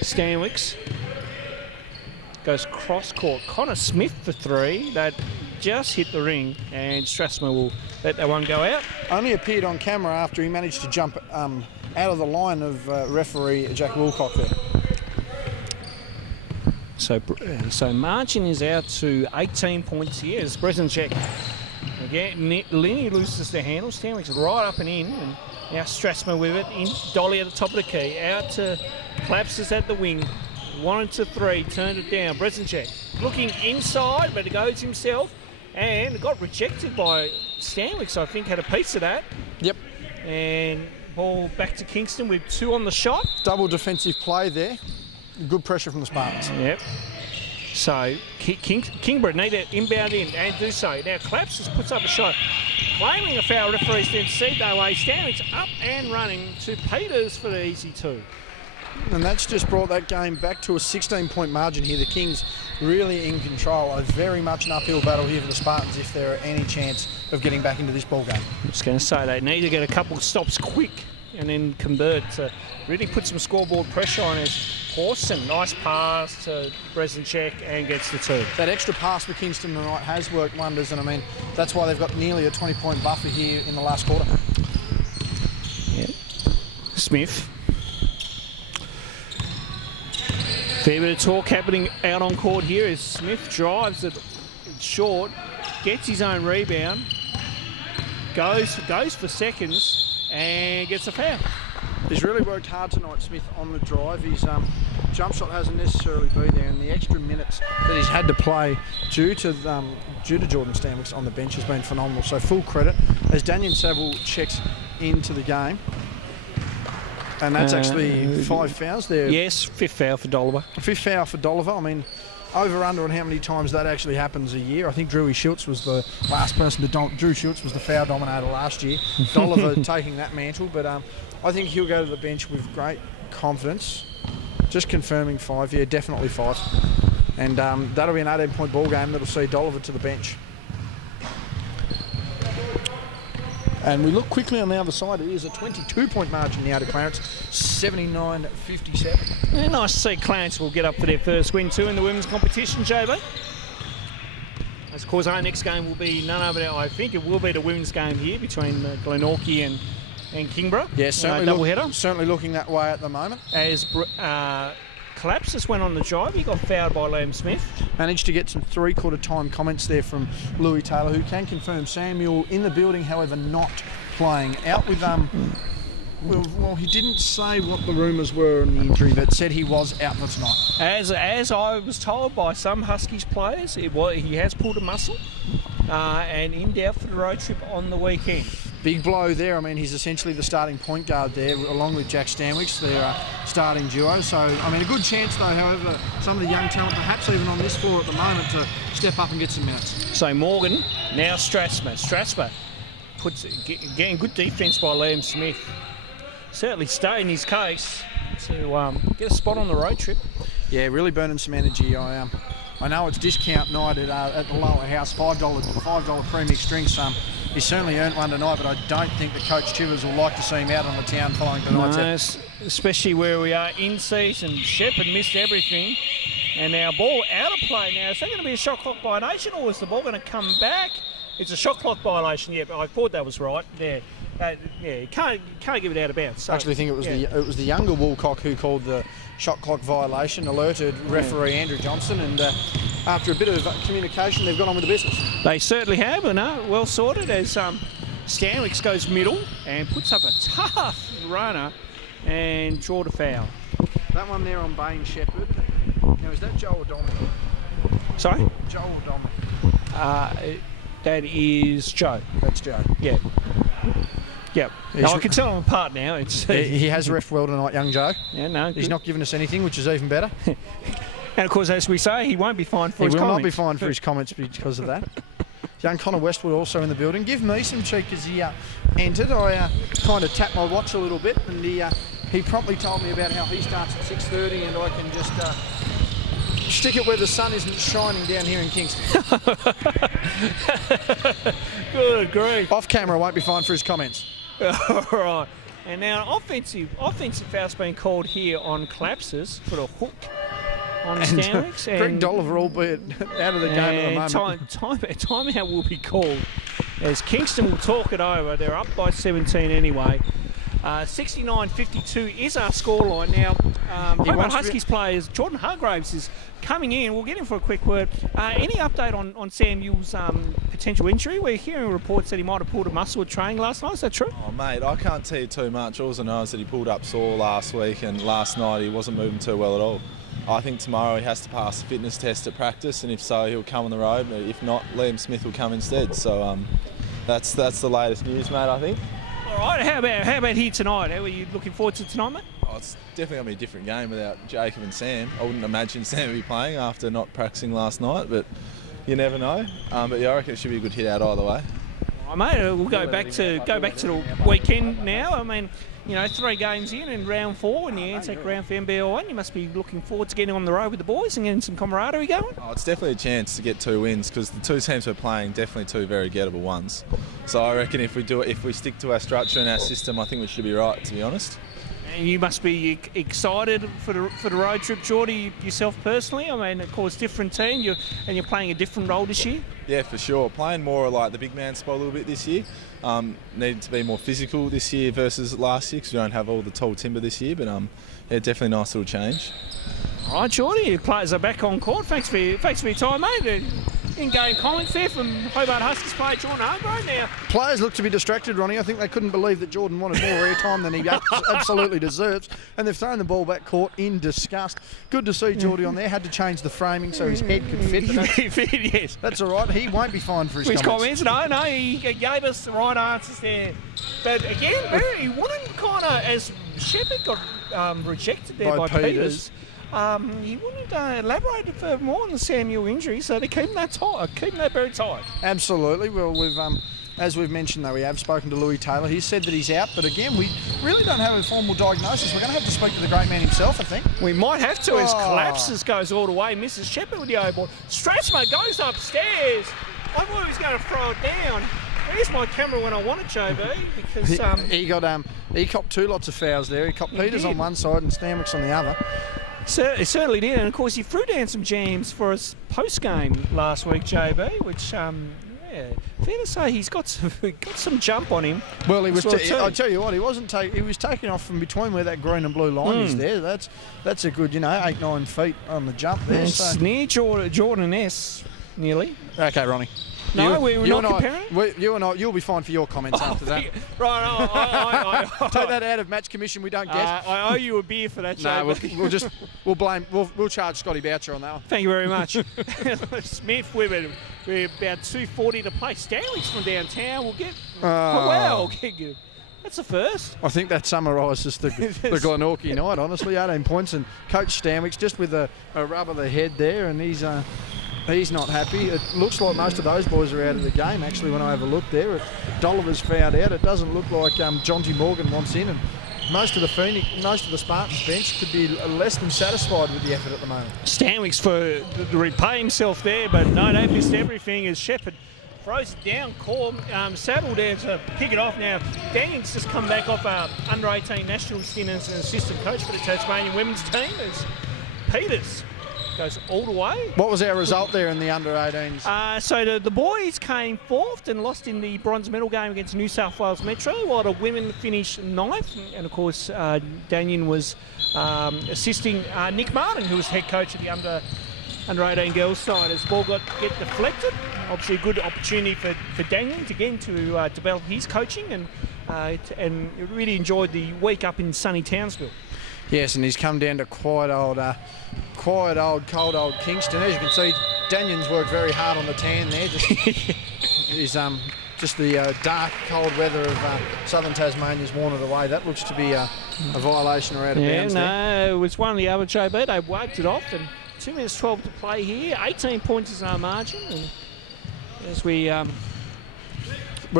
Stanwicks goes cross court. Connor Smith for three. That just hit the ring, and Strathmore will let that one go out. Only appeared on camera after he managed to jump out of the line of referee Jack Wilcock there. So margin is out to 18 points here as Bresenchek again. Linney loses the handle. Stanwicks right up and in, and now Strathmore with it. In Dolly at the top of the key. Out to Collapses at the wing. 1 to 3, turned it down. Bresenchek looking inside, but it goes himself. And it got rejected by Stanwicks, I think, had a piece of that. Yep. And ball back to Kingston with 2 on the shot. Double defensive play there. Good pressure from the Spartans. Yep. So Kingborough need to inbound in and do so. Now Collapses puts up a shot. Claiming a foul, referees didn't see their way. Stanwicks up and running to Peters for the easy 2. And that's just brought that game back to a 16-point margin here. The Kings really in control. A very much an uphill battle here for the Spartans if there are any chance of getting back into this ball game. I'm just going to say they need to get a couple of stops quick and then convert to really put some scoreboard pressure on it. Pawson, nice pass to Bresenchek and gets the 2. That extra pass for Kingston tonight has worked wonders, and I mean, that's why they've got nearly a 20-point buffer here in the last quarter. Yeah. Smith. Fair bit of talk happening out on court here as Smith drives it short, gets his own rebound, goes for seconds and gets a foul. He's really worked hard tonight, Smith, on the drive. His jump shot hasn't necessarily been there, and the extra minutes that he's had to play due to Jordan Stanwicks on the bench has been phenomenal. So full credit as Daniel Saville checks into the game. And that's actually 5 fouls there. Yes, 5th foul for Dolliver. 5th foul for Dolliver. I mean, over under on how many times that actually happens a year. I think Drew Schultz was the last person to Drew Schultz was the foul dominator last year. Dolliver taking that mantle, but I think he'll go to the bench with great confidence. Just confirming 5, yeah, definitely 5. And that'll be an 18-point ball game that'll see Dolliver to the bench. And we look quickly on the other side. It is a 22-point margin now to Clarence, 79-57. Yeah, nice to see Clarence will get up for their first win too in the women's competition, JB. As of course our next game will be none other than, I think it will be the women's game here between Glenorchy and Kingborough. Yeah, certainly, double-header. Certainly looking that way at the moment. As Collapses went on the drive, he got fouled by Liam Smith. Managed to get some three-quarter time comments there from Louis Taylor, who can confirm Samuel in the building, however not playing. Out with well, he didn't say what the rumours were in the injury, but said he was out for tonight. As I was told by some Huskies players, he has pulled a muscle and in doubt for the road trip on the weekend. Big blow there. I mean, he's essentially the starting point guard there, along with Jack Stanwicks, their starting duo. So, I mean, a good chance, though, however, some of the young talent, perhaps even on this floor at the moment, to step up and get some minutes. So, Morgan, now Strathmore. Strathmore getting good defence by Liam Smith. Certainly stating his case to get a spot on the road trip. Yeah, really burning some energy. I know it's discount night at the lower house, $5 premix drinks. He certainly earned one tonight, but I don't think the coach Chivers will like to see him out on the town following tonight's especially where we are in season. Shepherd missed everything. And now ball out of play now. Is that going to be a shot clock violation, or is the ball going to come back? It's a shot clock violation, yeah, but I thought that was right. Yeah, you can't give it out of bounds. So, I actually think it was the younger Woolcock who called the shot clock violation, alerted referee Andrew Johnson, and after a bit of communication, they've gone on with the business. They certainly have, and well sorted as Stanwicks goes middle and puts up a tough runner and draw the foul. That one there on Bain Shepherd. Now, is that Joel or Dominic? Sorry? Joel or Dominic? That is Joe. That's Joe. Yeah. Yep. No, I can tell them apart now. He has reffed well tonight, young Joe. Yeah, no. He's not giving us anything, which is even better. And of course, as we say, he won't be fined for his comments. He will not be fined for his comments because of that. Young Connor Westwood also in the building. Give me some cheek as he entered. I kind of tapped my watch a little bit, and he promptly told me about how he starts at 6:30, and I can just stick it where the sun isn't shining down here in Kingston. Good grief. Off camera, won't be fined for his comments. All right. And now offensive foul's been called here on Collapses for a hook on Stanwicks. Greg Dolliver, albeit out of the game at the moment. Timeout will be called as Kingston will talk it over. They're up by 17 anyway. 69-52 is our scoreline. Now, Hobart Huskies players, Jordan Hargraves is coming in. We'll get him for a quick word. Any update on Sam Yule's potential injury? We're hearing reports that he might have pulled a muscle at training last night. Is that true? Oh, mate, I can't tell you too much. All I know is that he pulled up sore last week, and last night he wasn't moving too well at all. I think tomorrow he has to pass the fitness test at practice, and if so, he'll come on the road. But if not, Liam Smith will come instead. So that's the latest news, mate, I think. All right, how about here tonight? How are you looking forward to tonight, mate? Oh, it's definitely going to be a different game without Jacob and Sam. I wouldn't imagine Sam would be playing after not practicing last night, but you never know. But yeah, I reckon it should be a good hit out either way. All right, mate, we'll go back to the weekend now. I mean, 3 games in and round 4 in the Anzac round for NBL1. You must be looking forward to getting on the road with the boys and getting some camaraderie going. Oh, it's definitely a chance to get 2 wins because the 2 teams we're playing definitely 2 very gettable ones. So I reckon if we stick to our structure and our system, I think we should be right, to be honest. And you must be excited for the road trip, Geordie, yourself personally. I mean, of course, different team, you're playing a different role this year. Yeah, for sure. Playing more like the big man spot a little bit this year. Needed to be more physical this year versus last year because we don't have all the tall timber this year. But yeah, definitely a nice little change. All right, Geordie, your players are back on court. Thanks for your time, mate. In-game comments there from Hobart Huskies player Jordan Hargrove now. Players look to be distracted, Ronnie. I think they couldn't believe that Jordan wanted more airtime than he absolutely deserves. And they've thrown the ball back court in disgust. Good to see Geordie on there. Had to change the framing so his head could fit. Yes. That's all right. He won't be fined for his comments. No, he gave us the right answers there. But again, he wouldn't kind of, as Shepherd got rejected there by Peters. He wouldn't elaborate for more on the Samuel injury, so they're keeping that very tight. Absolutely. Well, as we've mentioned, though, we have spoken to Louis Taylor. He said that he's out, but again, we really don't have a formal diagnosis. We're going to have to speak to the great man himself, I think. We might have to, as Collapses goes all the way. Misses Shepherd with the O-ball. Strathmore goes upstairs. I thought he was going to throw it down. Here's my camera when I want it, JB, because he copped 2 lots of fouls there. He copped Peters on one side and Stanwicks on the other. He certainly did, and of course he threw down some jams for us post-game last week, JB, which, fair to say he's got some jump on him. Well, he was. I'll tell you what, he was taking off from between where that green and blue line is there. That's a good, 8-9 feet on the jump there. It's near Jordan S. Nearly. Okay, Ronnie. No, we're not comparing. You'll be fine for your comments after that. Right, I take that out of match commission. We don't get. I owe you a beer for that. No, we'll charge Scotty Boucher on that one. Thank you very much, Smith. We're about 2:40 to play. Stanley's from downtown. We'll get. That's a first. I think that summarises the Glenorchy night. Honestly, 18 points, and Coach Stanwicks just with a rub of the head there, and he's not happy. It looks like most of those boys are out of the game, actually, when I have a look there. Dolliver's fouled out. It doesn't look like Jonty Morgan wants in, and most of the Spartans bench could be less than satisfied with the effort at the moment. Stanwicks to repay himself there, but no, they missed everything as Shepherd throws it down. Saddle there to pick it off now. Daniel's just come back off under-18 national stint as an assistant coach for the Tasmanian women's team. As Peters goes all the way. What was our result there in the under-18s? So the boys came fourth and lost in the bronze medal game against New South Wales Metro, while the women finished ninth. And of course, Daniel was assisting Nick Martin, who was head coach of the under-18 girls side, as the ball get deflected. Obviously a good opportunity for Daniel to develop his coaching and really enjoyed the week up in sunny Townsville. Yes, and he's come down to quiet old, cold old Kingston. As you can see, Daniel's worked very hard on the tan there. Just the dark, cold weather of southern Tasmania's worn it away. That looks to be a violation or out of bounds there. It was one of the other, JB. They wiped it off, and 2 minutes 12 to play here. 18 points is our margin, and as we're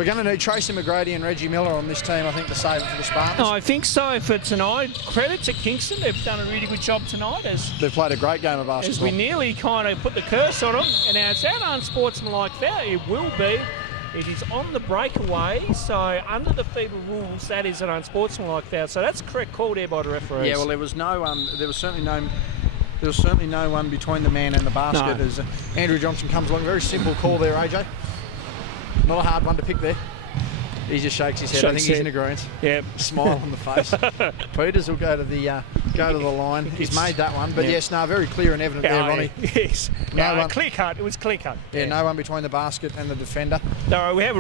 going to need Tracy McGrady and Reggie Miller on this team, I think, to save it for the Spartans. I think so for tonight. Credit to Kingston. They've done a really good job tonight. They've played a great game of basketball. As we nearly kind of put the curse on them. And now it's that unsportsmanlike foul. It will be. It is on the breakaway. So under the FIBA rules, that is an unsportsmanlike foul. So that's a correct call there by the referees. Yeah, well, there was certainly no one between the man and the basket. No. As Andrew Johnson comes along. Very simple call there, AJ. Not a hard one to pick there. He just shakes his head. I think he's in agreement. Yeah. Smile on the face. Peters will go to the line. He's made that one. But yes, very clear and evident there, Ronnie. Yes. Clear cut. It was clear cut. Yeah, no one between the basket and the defender. No, we have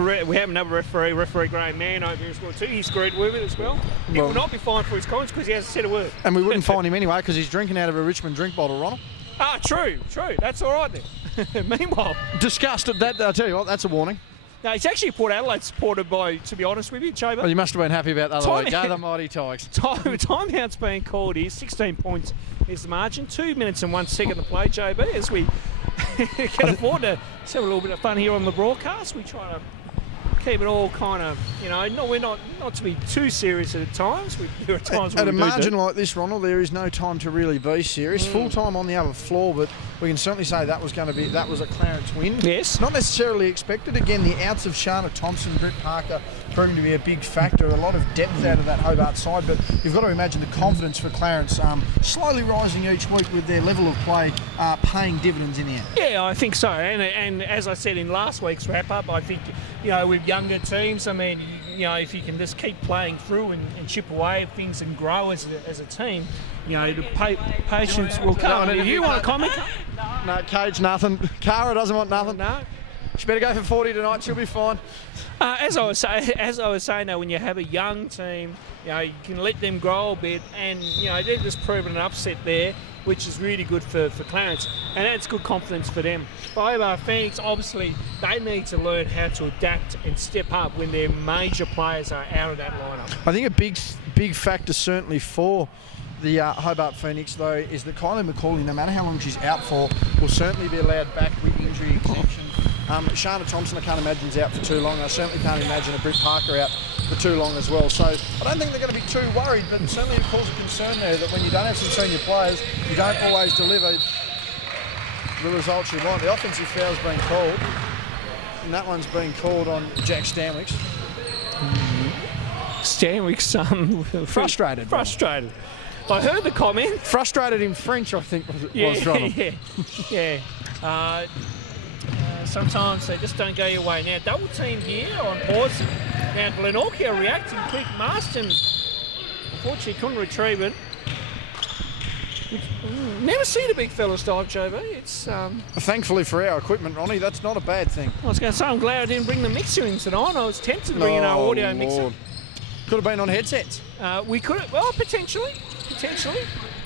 another referee Graham Mann over here as well too. He's agreed with it as well. He will not be fined for his comments because he hasn't said a word. And we wouldn't fine him anyway because he's drinking out of a Richmond drink bottle, Ronald. Ah, true. That's all right then. Meanwhile, disgusted. That I'll tell you what, that's a warning. No, it's actually Port Adelaide supported by, to be honest with you, Chaber. Well, you must have been happy about that. Go the mighty Tigers. Timeout's being called here. 16 points is the margin. 2 minutes and 1 second to play, JB, as we can afford to have a little bit of fun here on the broadcast. We try to keep it all kind of, we're not to be too serious at times. There are times at a margin like this, Ronald, there is no time to really be serious. Full time on the other floor, but we can certainly say that was a Clarence win. Yes. Not necessarily expected. Again, the outs of Shana Thompson, Britt Parker proving to be a big factor. A lot of depth out of that Hobart side, but you've got to imagine the confidence for Clarence slowly rising each week with their level of play paying dividends in the end. Yeah, I think so. And as I said in last week's wrap up, I think with younger teams, I mean, if you can just keep playing through and chip away at things and grow as a team, the patience will come. If you want to comment? No, Cage, nothing. Cara doesn't want nothing. No. She better go for 40 tonight. She'll be fine. As I was saying, though, when you have a young team, you can let them grow a bit, and they're just proving an upset there, which is really good for Clarence, and that's good confidence for them. Hobart Phoenix, obviously, they need to learn how to adapt and step up when their major players are out of that lineup. I think a big factor certainly for the Hobart Phoenix, though, is that Kylie McCauley, no matter how long she's out for, will certainly be allowed back with injury exemption. Shana Thompson, I can't imagine, is out for too long. I certainly can't imagine a Britt Parker out for too long as well. So I don't think they're going to be too worried, but certainly it causes a concern there that when you don't have some senior players, you don't always deliver the results you want. The offensive foul's been called, and that one's been called on Jack Stanwicks. Stanwicks, frustrated. Frustrated. I heard the comment. Frustrated in French, I think, was Ronald. Yeah. Sometimes they just don't go your way. Now, double team here on pause. Now, Glenorchy are reacting quick. Marston, unfortunately, couldn't retrieve it. Never seen a big fella dive, JB. It's thankfully for our equipment, Ronnie, that's not a bad thing. I was going to say, I'm glad I didn't bring the mixer in tonight. I was tempted to bring in our audio mixer. Could have been on headsets. We could have, well, potentially.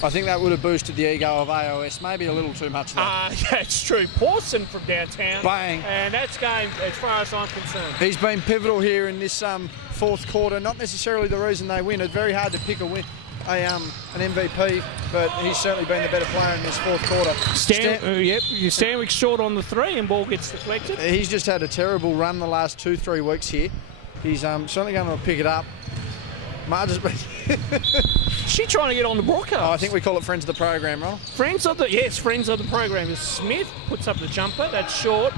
I think that would have boosted the ego of AOS. Maybe a little too much. That's true. Pawson from downtown. Bang. And that's game, as far as I'm concerned. He's been pivotal here in this fourth quarter. Not necessarily the reason they win. It's very hard to pick an MVP, but he's certainly been the better player in this fourth quarter. Stanwick's short on the three and ball gets deflected. He's just had a terrible run the last 2-3 weeks here. He's certainly going to pick it up. Marge has been... She trying to get on the broadcast. I think we call it friends of the program, Ron. Friends of the program. Smith puts up the jumper. That's short.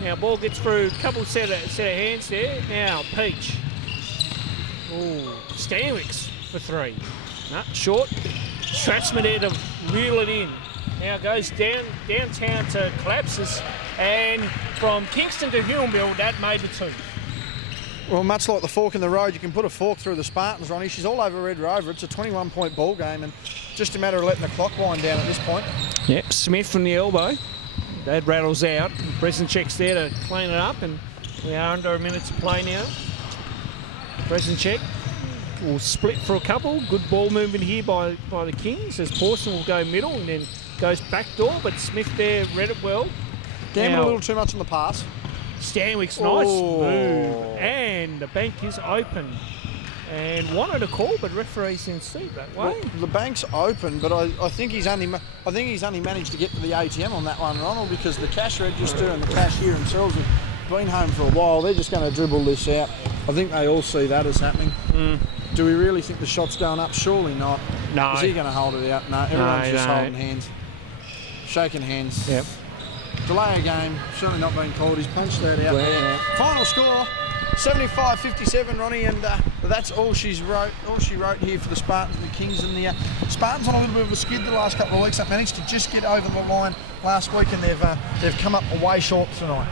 Now ball gets through, couple set of hands there. Now Peach. Oh, Stanwicks for 3. No, short. Stratsman there to reel it in. Now goes downtown to collapses, and from Kingston to Huonville, that made the 2. Well, much like the fork in the road, you can put a fork through the Spartans, Ronnie. She's all over Red Rover. It's a 21-point ball game, and just a matter of letting the clock wind down at this point. Yep, Smith from the elbow. That rattles out. Bresenchek's there to clean it up, and we are under a minute to play now. Bresenchek will split for a couple. Good ball movement here by the Kings, as Pawson will go middle and then goes back door, but Smith there read it well. Gambled Now, a little too much on the pass. Stanwicks, nice move, and the bank is open. And wanted a call, but referees didn't see it that way. Well, the bank's open, but I think he's only managed to get to the ATM on that one, Ronald, because the cash register and the cashier themselves have been home for a while. They're just going to dribble this out. I think they all see that as happening. Do we really think the shot's going up? Surely not. No. Is he going to hold it out? No, everyone's just holding hands. Shaking hands. Yep. Delay a game, certainly not being called. He's punched that out there. Yeah. Final score, 75-57, Ronnie, and that's all she wrote here for the Spartans and the Kings. And the Spartans on a little bit of a skid the last couple of weeks. They managed to just get over the line last week, and they've come up way short tonight.